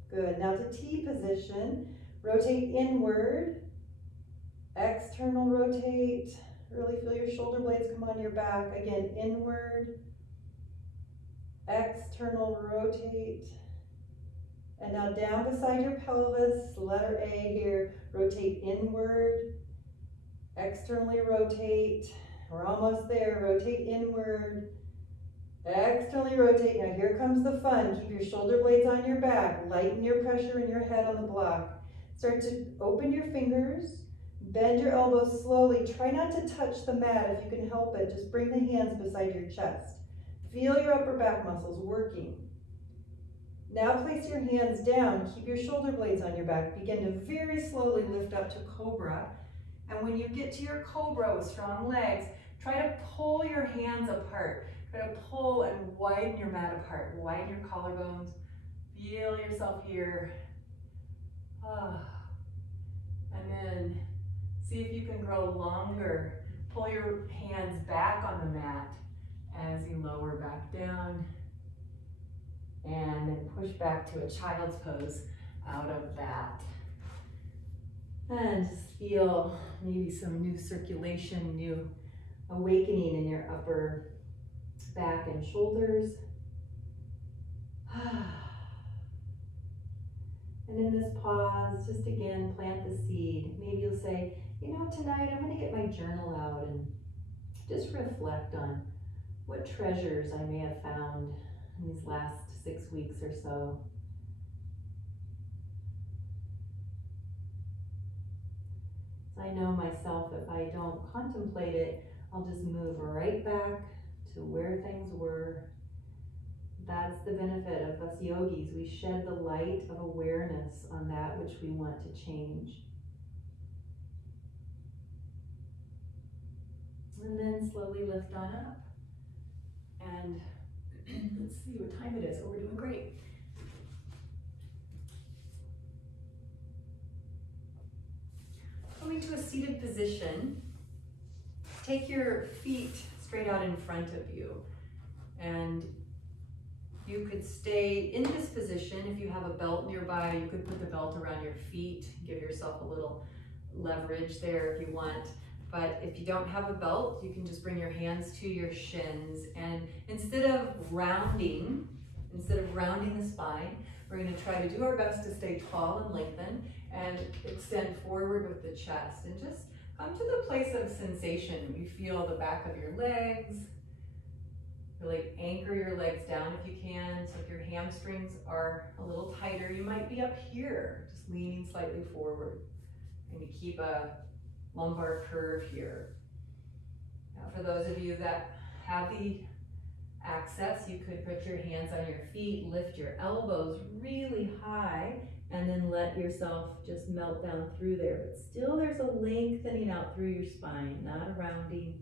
Good. Now to T position. Rotate inward, external rotate. Really feel your shoulder blades come on your back. Again, inward, external rotate. And now down beside your pelvis, letter A here. Rotate inward, externally rotate. We're almost there. Rotate inward, externally rotate. Now here comes the fun. Keep your shoulder blades on your back. Lighten your pressure in your head on the block. Start to open your fingers. Bend your elbows slowly. Try not to touch the mat if you can help it. Just bring the hands beside your chest. Feel your upper back muscles working. Now place your hands down. Keep your shoulder blades on your back. Begin to very slowly lift up to Cobra. And when you get to your Cobra with strong legs, try to pull your hands apart. Try to pull and widen your mat apart. Widen your collarbones. Feel yourself here. And then see if you can grow longer. Pull your hands back on the mat as you lower back down. And then push back to a child's pose out of that. And just feel maybe some new circulation, new awakening in your upper back and shoulders. And in this pause, just again, plant the seed. Maybe you'll say, you know, tonight I'm going to get my journal out and just reflect on what treasures I may have found in these last 6 weeks or so. I know myself, if I don't contemplate it, I'll just move right back to where things were. That's the benefit of us yogis. We shed the light of awareness on that which we want to change. And then slowly lift on up. And let's see what time it is. Oh, we're doing great. Coming to a seated position, take your feet straight out in front of you. And you could stay in this position. If you have a belt nearby, you could put the belt around your feet, give yourself a little leverage there if you want. But if you don't have a belt, you can just bring your hands to your shins. And instead of rounding the spine, we're going to try to do our best to stay tall and lengthen and extend forward with the chest. And just come to the place of sensation. You feel the back of your legs. Really anchor your legs down if you can. So if your hamstrings are a little tighter, you might be up here, just leaning slightly forward. And you keep a lumbar curve here. Now for those of you that have the access, you could put your hands on your feet, lift your elbows really high, and then let yourself just melt down through there. But still there's a lengthening out through your spine, not a rounding.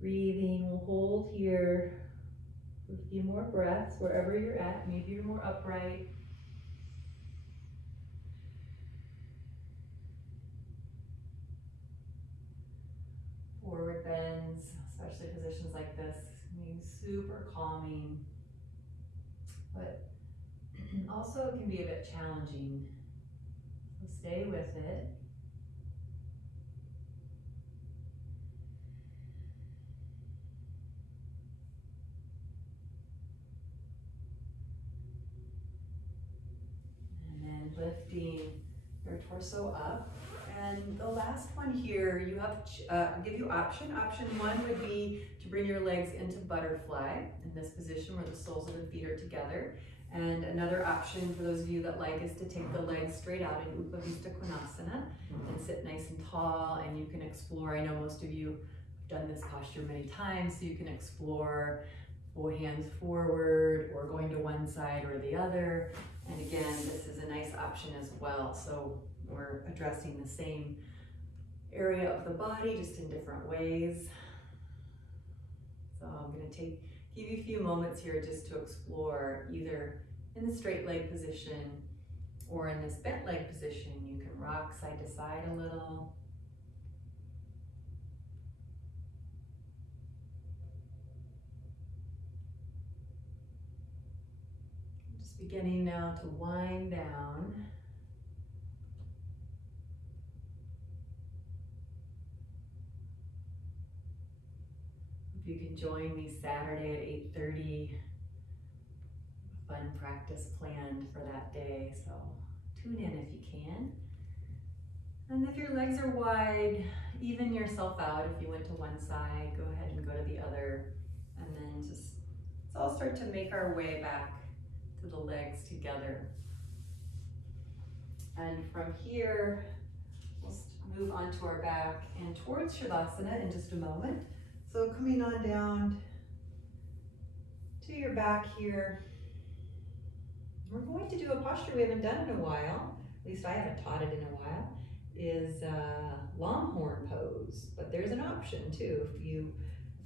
Breathing, we'll hold here for a few more breaths wherever you're at. Maybe you're more upright. Forward bends, especially positions like this, being super calming, but also it can be a bit challenging. So stay with it. Lifting your torso up. And the last one here, you have, I'll give you option. Option one would be to bring your legs into butterfly in this position where the soles of the feet are together. And another option for those of you that like is to take the legs straight out in Upavista Konasana and sit nice and tall, and you can explore. I know most of you have done this posture many times, so you can explore both hands forward or going to one side or the other. And again, this is a nice option as well. So we're addressing the same area of the body, just in different ways. So I'm going to give you a few moments here just to explore either in the straight leg position or in this bent leg position. You can rock side to side a little. Just beginning now to wind down. You can join me Saturday at 8:30. Fun practice planned for that day, so tune in if you can. And if your legs are wide, even yourself out. If you went to one side, go ahead and go to the other. And then let's all start to make our way back to the legs together. And from here, we'll move onto our back and towards Shavasana in just a moment. So coming on down to your back here, we're going to do a posture we haven't done in a while, at least I haven't taught it in a while, is longhorn pose. But there's an option too. If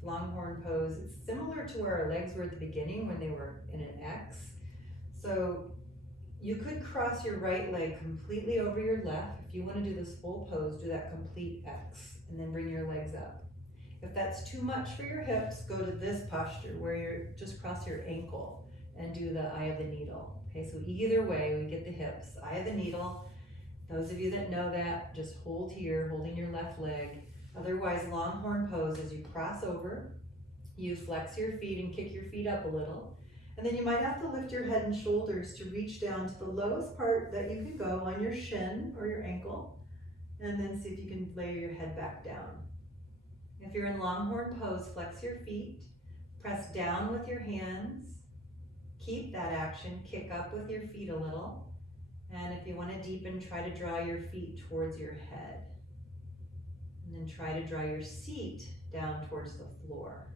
longhorn pose, it's similar to where our legs were at the beginning when they were in an X. So you could cross your right leg completely over your left. If you want to do this full pose, do that complete X and then bring your legs up. If that's too much for your hips, go to this posture where you're just cross your ankle and do the eye of the needle. Okay, so either way, we get the hips, eye of the needle. Those of you that know that, just hold here, holding your left leg. Otherwise, longhorn pose is you cross over, you flex your feet and kick your feet up a little. And then you might have to lift your head and shoulders to reach down to the lowest part that you can go on your shin or your ankle. And then see if you can lay your head back down. If you're in longhorn pose, flex your feet, press down with your hands, keep that action, kick up with your feet a little, and if you want to deepen, try to draw your feet towards your head. And then try to draw your seat down towards the floor.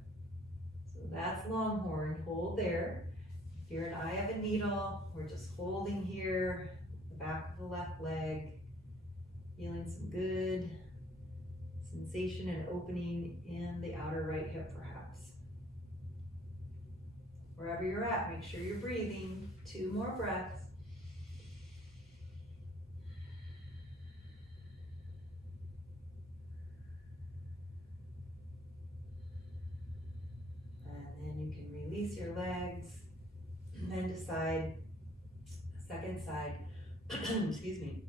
So that's longhorn, hold there. If you're an eye of a needle, we're just holding here, the back of the left leg, feeling some good sensation and opening in the outer right hip perhaps. Wherever you're at, make sure you're breathing. 2 more breaths. And then you can release your legs and then decide, second side, excuse me.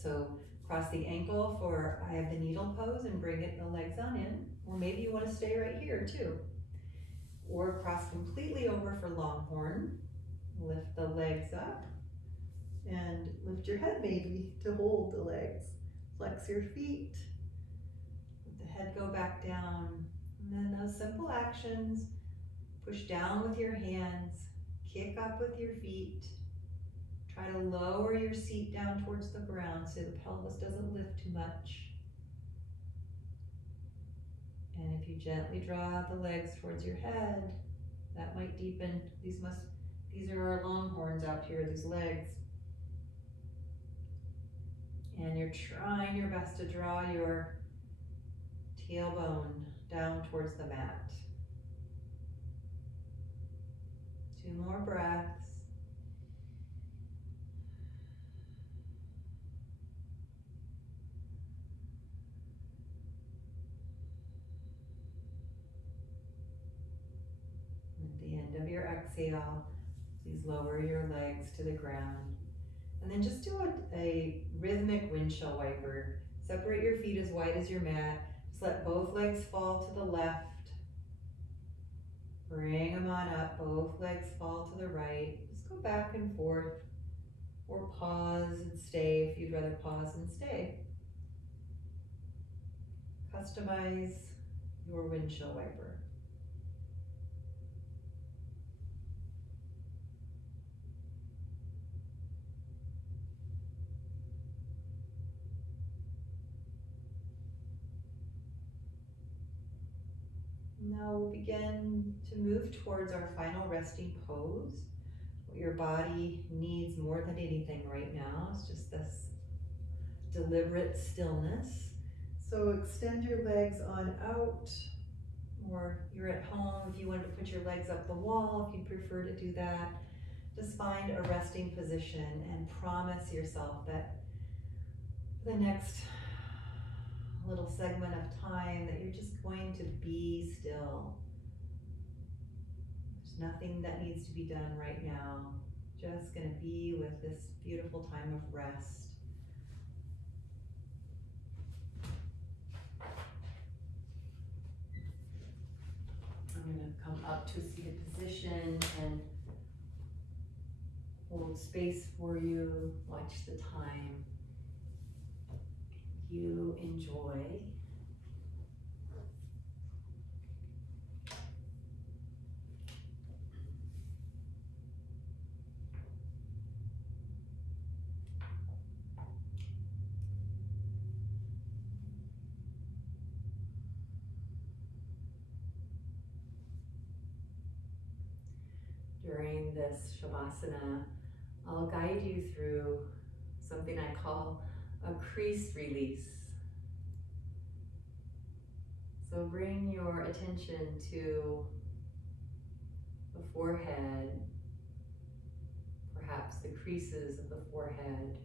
So cross the ankle for eye of the needle pose and bring the legs on in. Or maybe you want to stay right here too. Or cross completely over for longhorn. Lift the legs up and lift your head maybe to hold the legs. Flex your feet. Let the head go back down. And then those simple actions, push down with your hands, kick up with your feet. Try to lower your seat down towards the ground so the pelvis doesn't lift too much. And if you gently draw the legs towards your head, that might deepen. These are our longhorns out here, these legs. And you're trying your best to draw your tailbone down towards the mat. 2 more breaths. Of your exhale, please lower your legs to the ground. And then just do a rhythmic windshield wiper. Separate your feet as wide as your mat. Just let both legs fall to the left. Bring them on up. Both legs fall to the right. Just go back and forth. Or pause and stay if you'd rather pause and stay. Customize your windshield wiper. Now we'll begin to move towards our final resting pose. What your body needs more than anything right now is just this deliberate stillness. So extend your legs on out, or you're at home if you wanted to put your legs up the wall, if you prefer to do that. Just find a resting position and promise yourself that for the next little segment of time that you're just going to be still. There's nothing that needs to be done right now. Just going to be with this beautiful time of rest. I'm going to come up to a seated position and hold space for you. Watch the time you enjoy. During this Shavasana, I'll guide you through something I call a crease release. So bring your attention to the forehead, perhaps the creases of the forehead,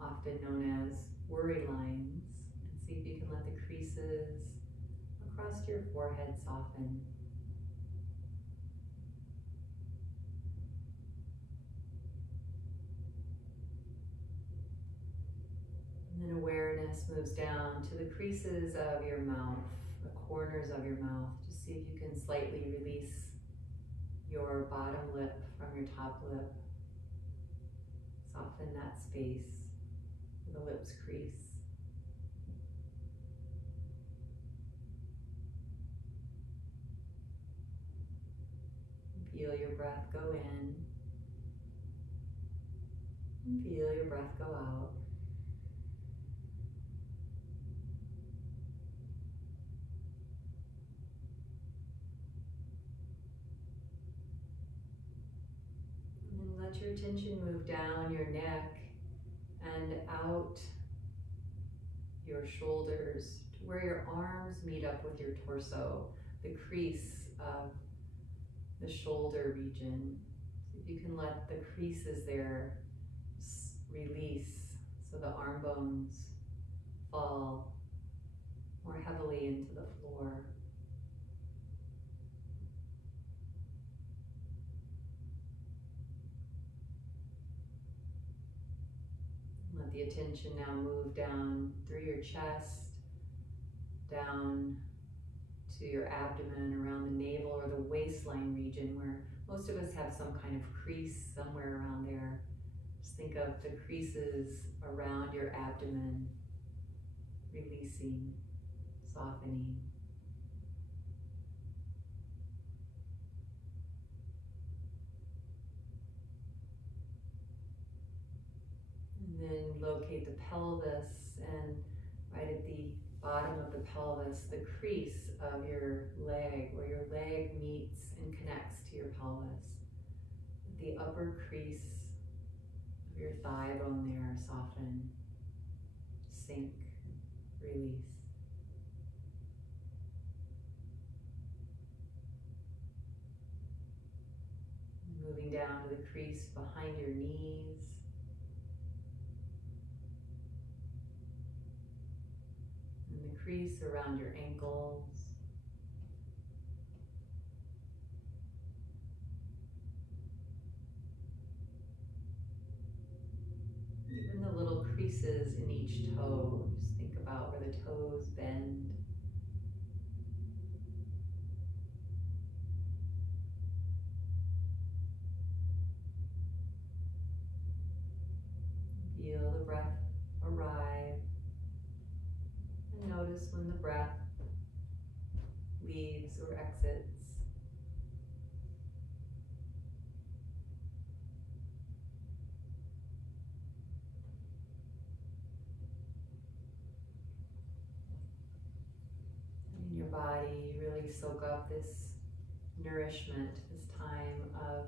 often known as worry lines, and see if you can let the creases across your forehead soften. And then awareness moves down to the creases of your mouth, the corners of your mouth. Just see if you can slightly release your bottom lip from your top lip. Soften that space where the lips crease. Feel your breath go in. And feel your breath go out. Let your attention move down your neck and out your shoulders to where your arms meet up with your torso, the crease of the shoulder region. So if you can let the creases there release so the arm bones fall more heavily into the floor. Let the attention now move down through your chest, down to your abdomen, around the navel or the waistline region where most of us have some kind of crease somewhere around there. Just think of the creases around your abdomen, releasing, softening. And then locate the pelvis, and right at the bottom of the pelvis, the crease of your leg, where your leg meets and connects to your pelvis. The upper crease of your thigh bone there, soften, sink, release. Moving down to the crease behind your knees. And the crease around your ankles. Even the little creases in each toe. Just think about where the toes bend. Feel the breath arrive. And notice when the breath leaves or exits. And in your body, really really soak up this nourishment, this time of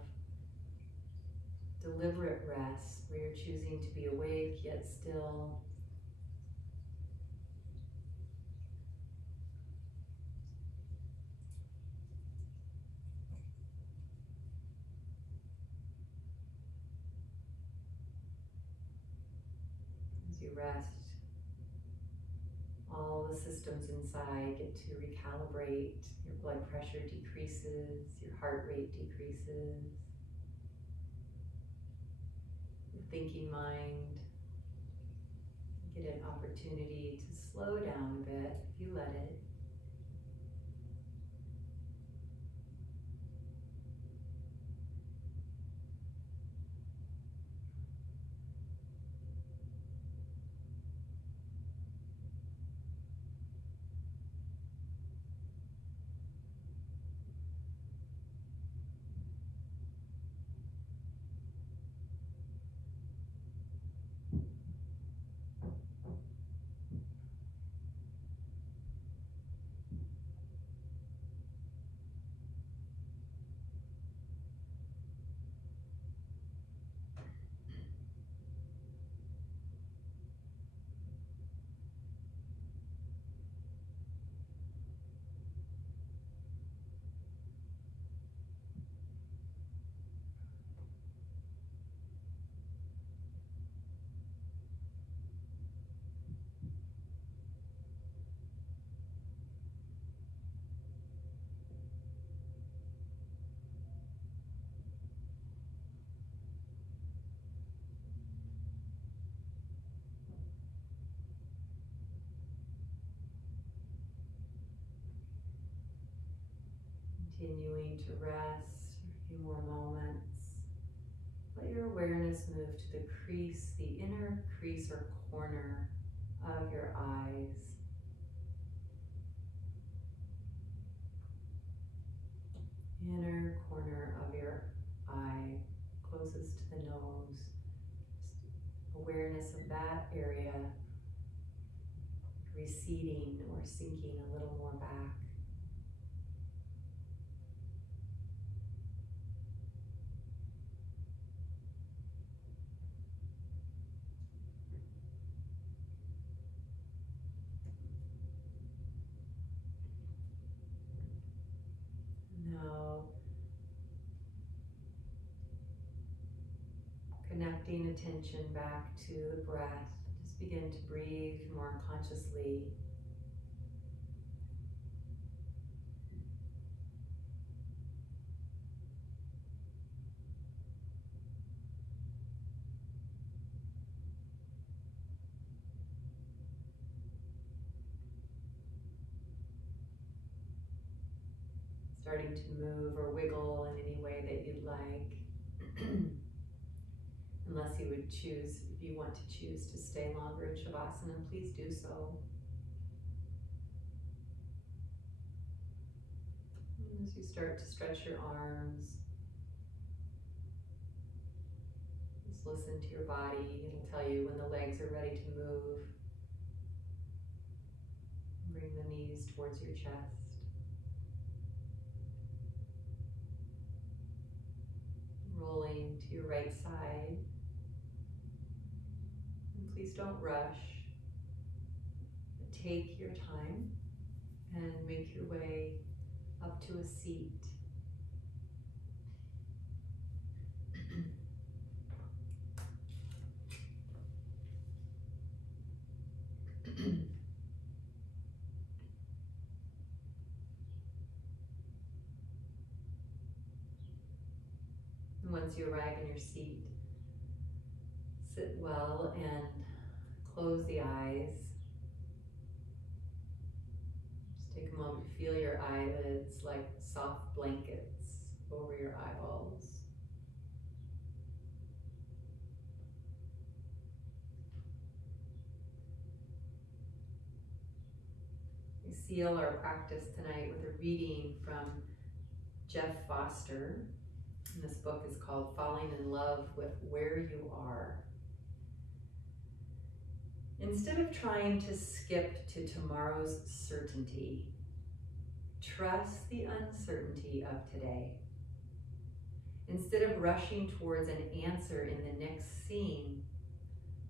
deliberate rest where you're choosing to be awake yet still. As you rest, all the systems inside get to recalibrate. Your blood pressure decreases, your heart rate decreases, your thinking mind get an opportunity to slow down a bit if you let it. Continuing to rest for a few more moments. Let your awareness move to the crease, the inner crease or corner of your eyes. Inner corner of your eye, closest to the nose. Just awareness of that area receding or sinking a little more back. Now, connecting attention back to the breath. Just begin to breathe more consciously. Starting to move or wiggle in any way that you'd like. Unless you would choose, if you want to choose to stay longer in Shavasana, please do so. And as you start to stretch your arms, just listen to your body. It'll tell you when the legs are ready to move. Bring the knees towards your chest. Rolling to your right side. And please don't rush, but take your time and make your way up to a seat. Once you arrive in your seat, sit well and close the eyes. Just take a moment to feel your eyelids like soft blankets over your eyeballs. We seal our practice tonight with a reading from Jeff Foster. And this book is called Falling in Love with Where You Are. Instead of trying to skip to tomorrow's certainty, Trust the uncertainty of today. Instead of rushing towards an answer in the next scene,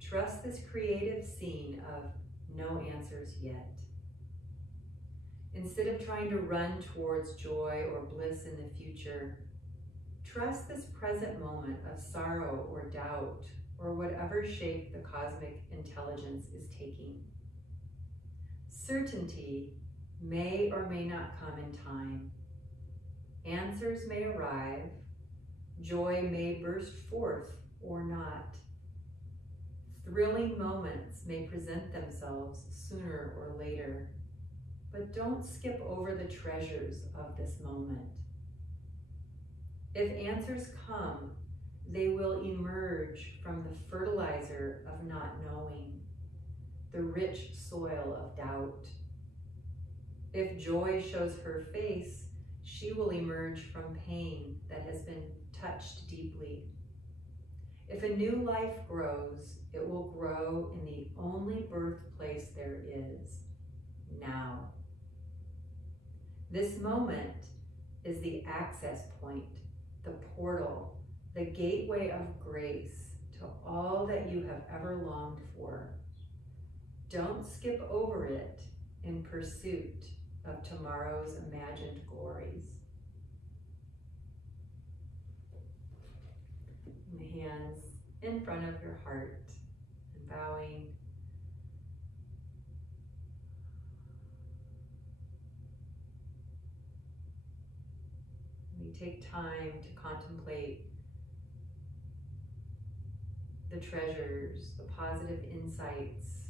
trust this creative scene of no answers yet. Instead of trying to run towards joy or bliss in the future, trust this present moment of sorrow or doubt or whatever shape the cosmic intelligence is taking. Certainty may or may not come in time. Answers may arrive. Joy may burst forth or not. Thrilling moments may present themselves sooner or later, but don't skip over the treasures of this moment. If answers come, they will emerge from the fertilizer of not knowing, the rich soil of doubt. If joy shows her face, she will emerge from pain that has been touched deeply. If a new life grows, it will grow in the only birthplace there is, now. This moment is the access point, the portal, the gateway of grace to all that you have ever longed for. Don't skip over it in pursuit of tomorrow's imagined glories. And the hands in front of your heart and bowing. We take time to contemplate the treasures, the positive insights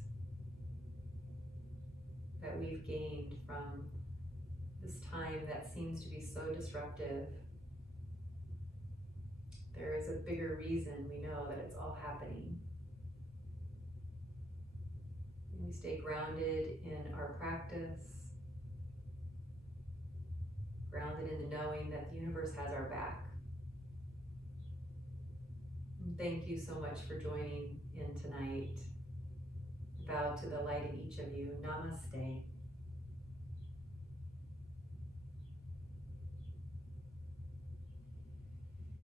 that we've gained from this time that seems to be so disruptive. There is a bigger reason we know that it's all happening. And we stay grounded in our practice, grounded in the knowing that the universe has our back. And thank you so much for joining in tonight. Bow to the light in each of you. Namaste.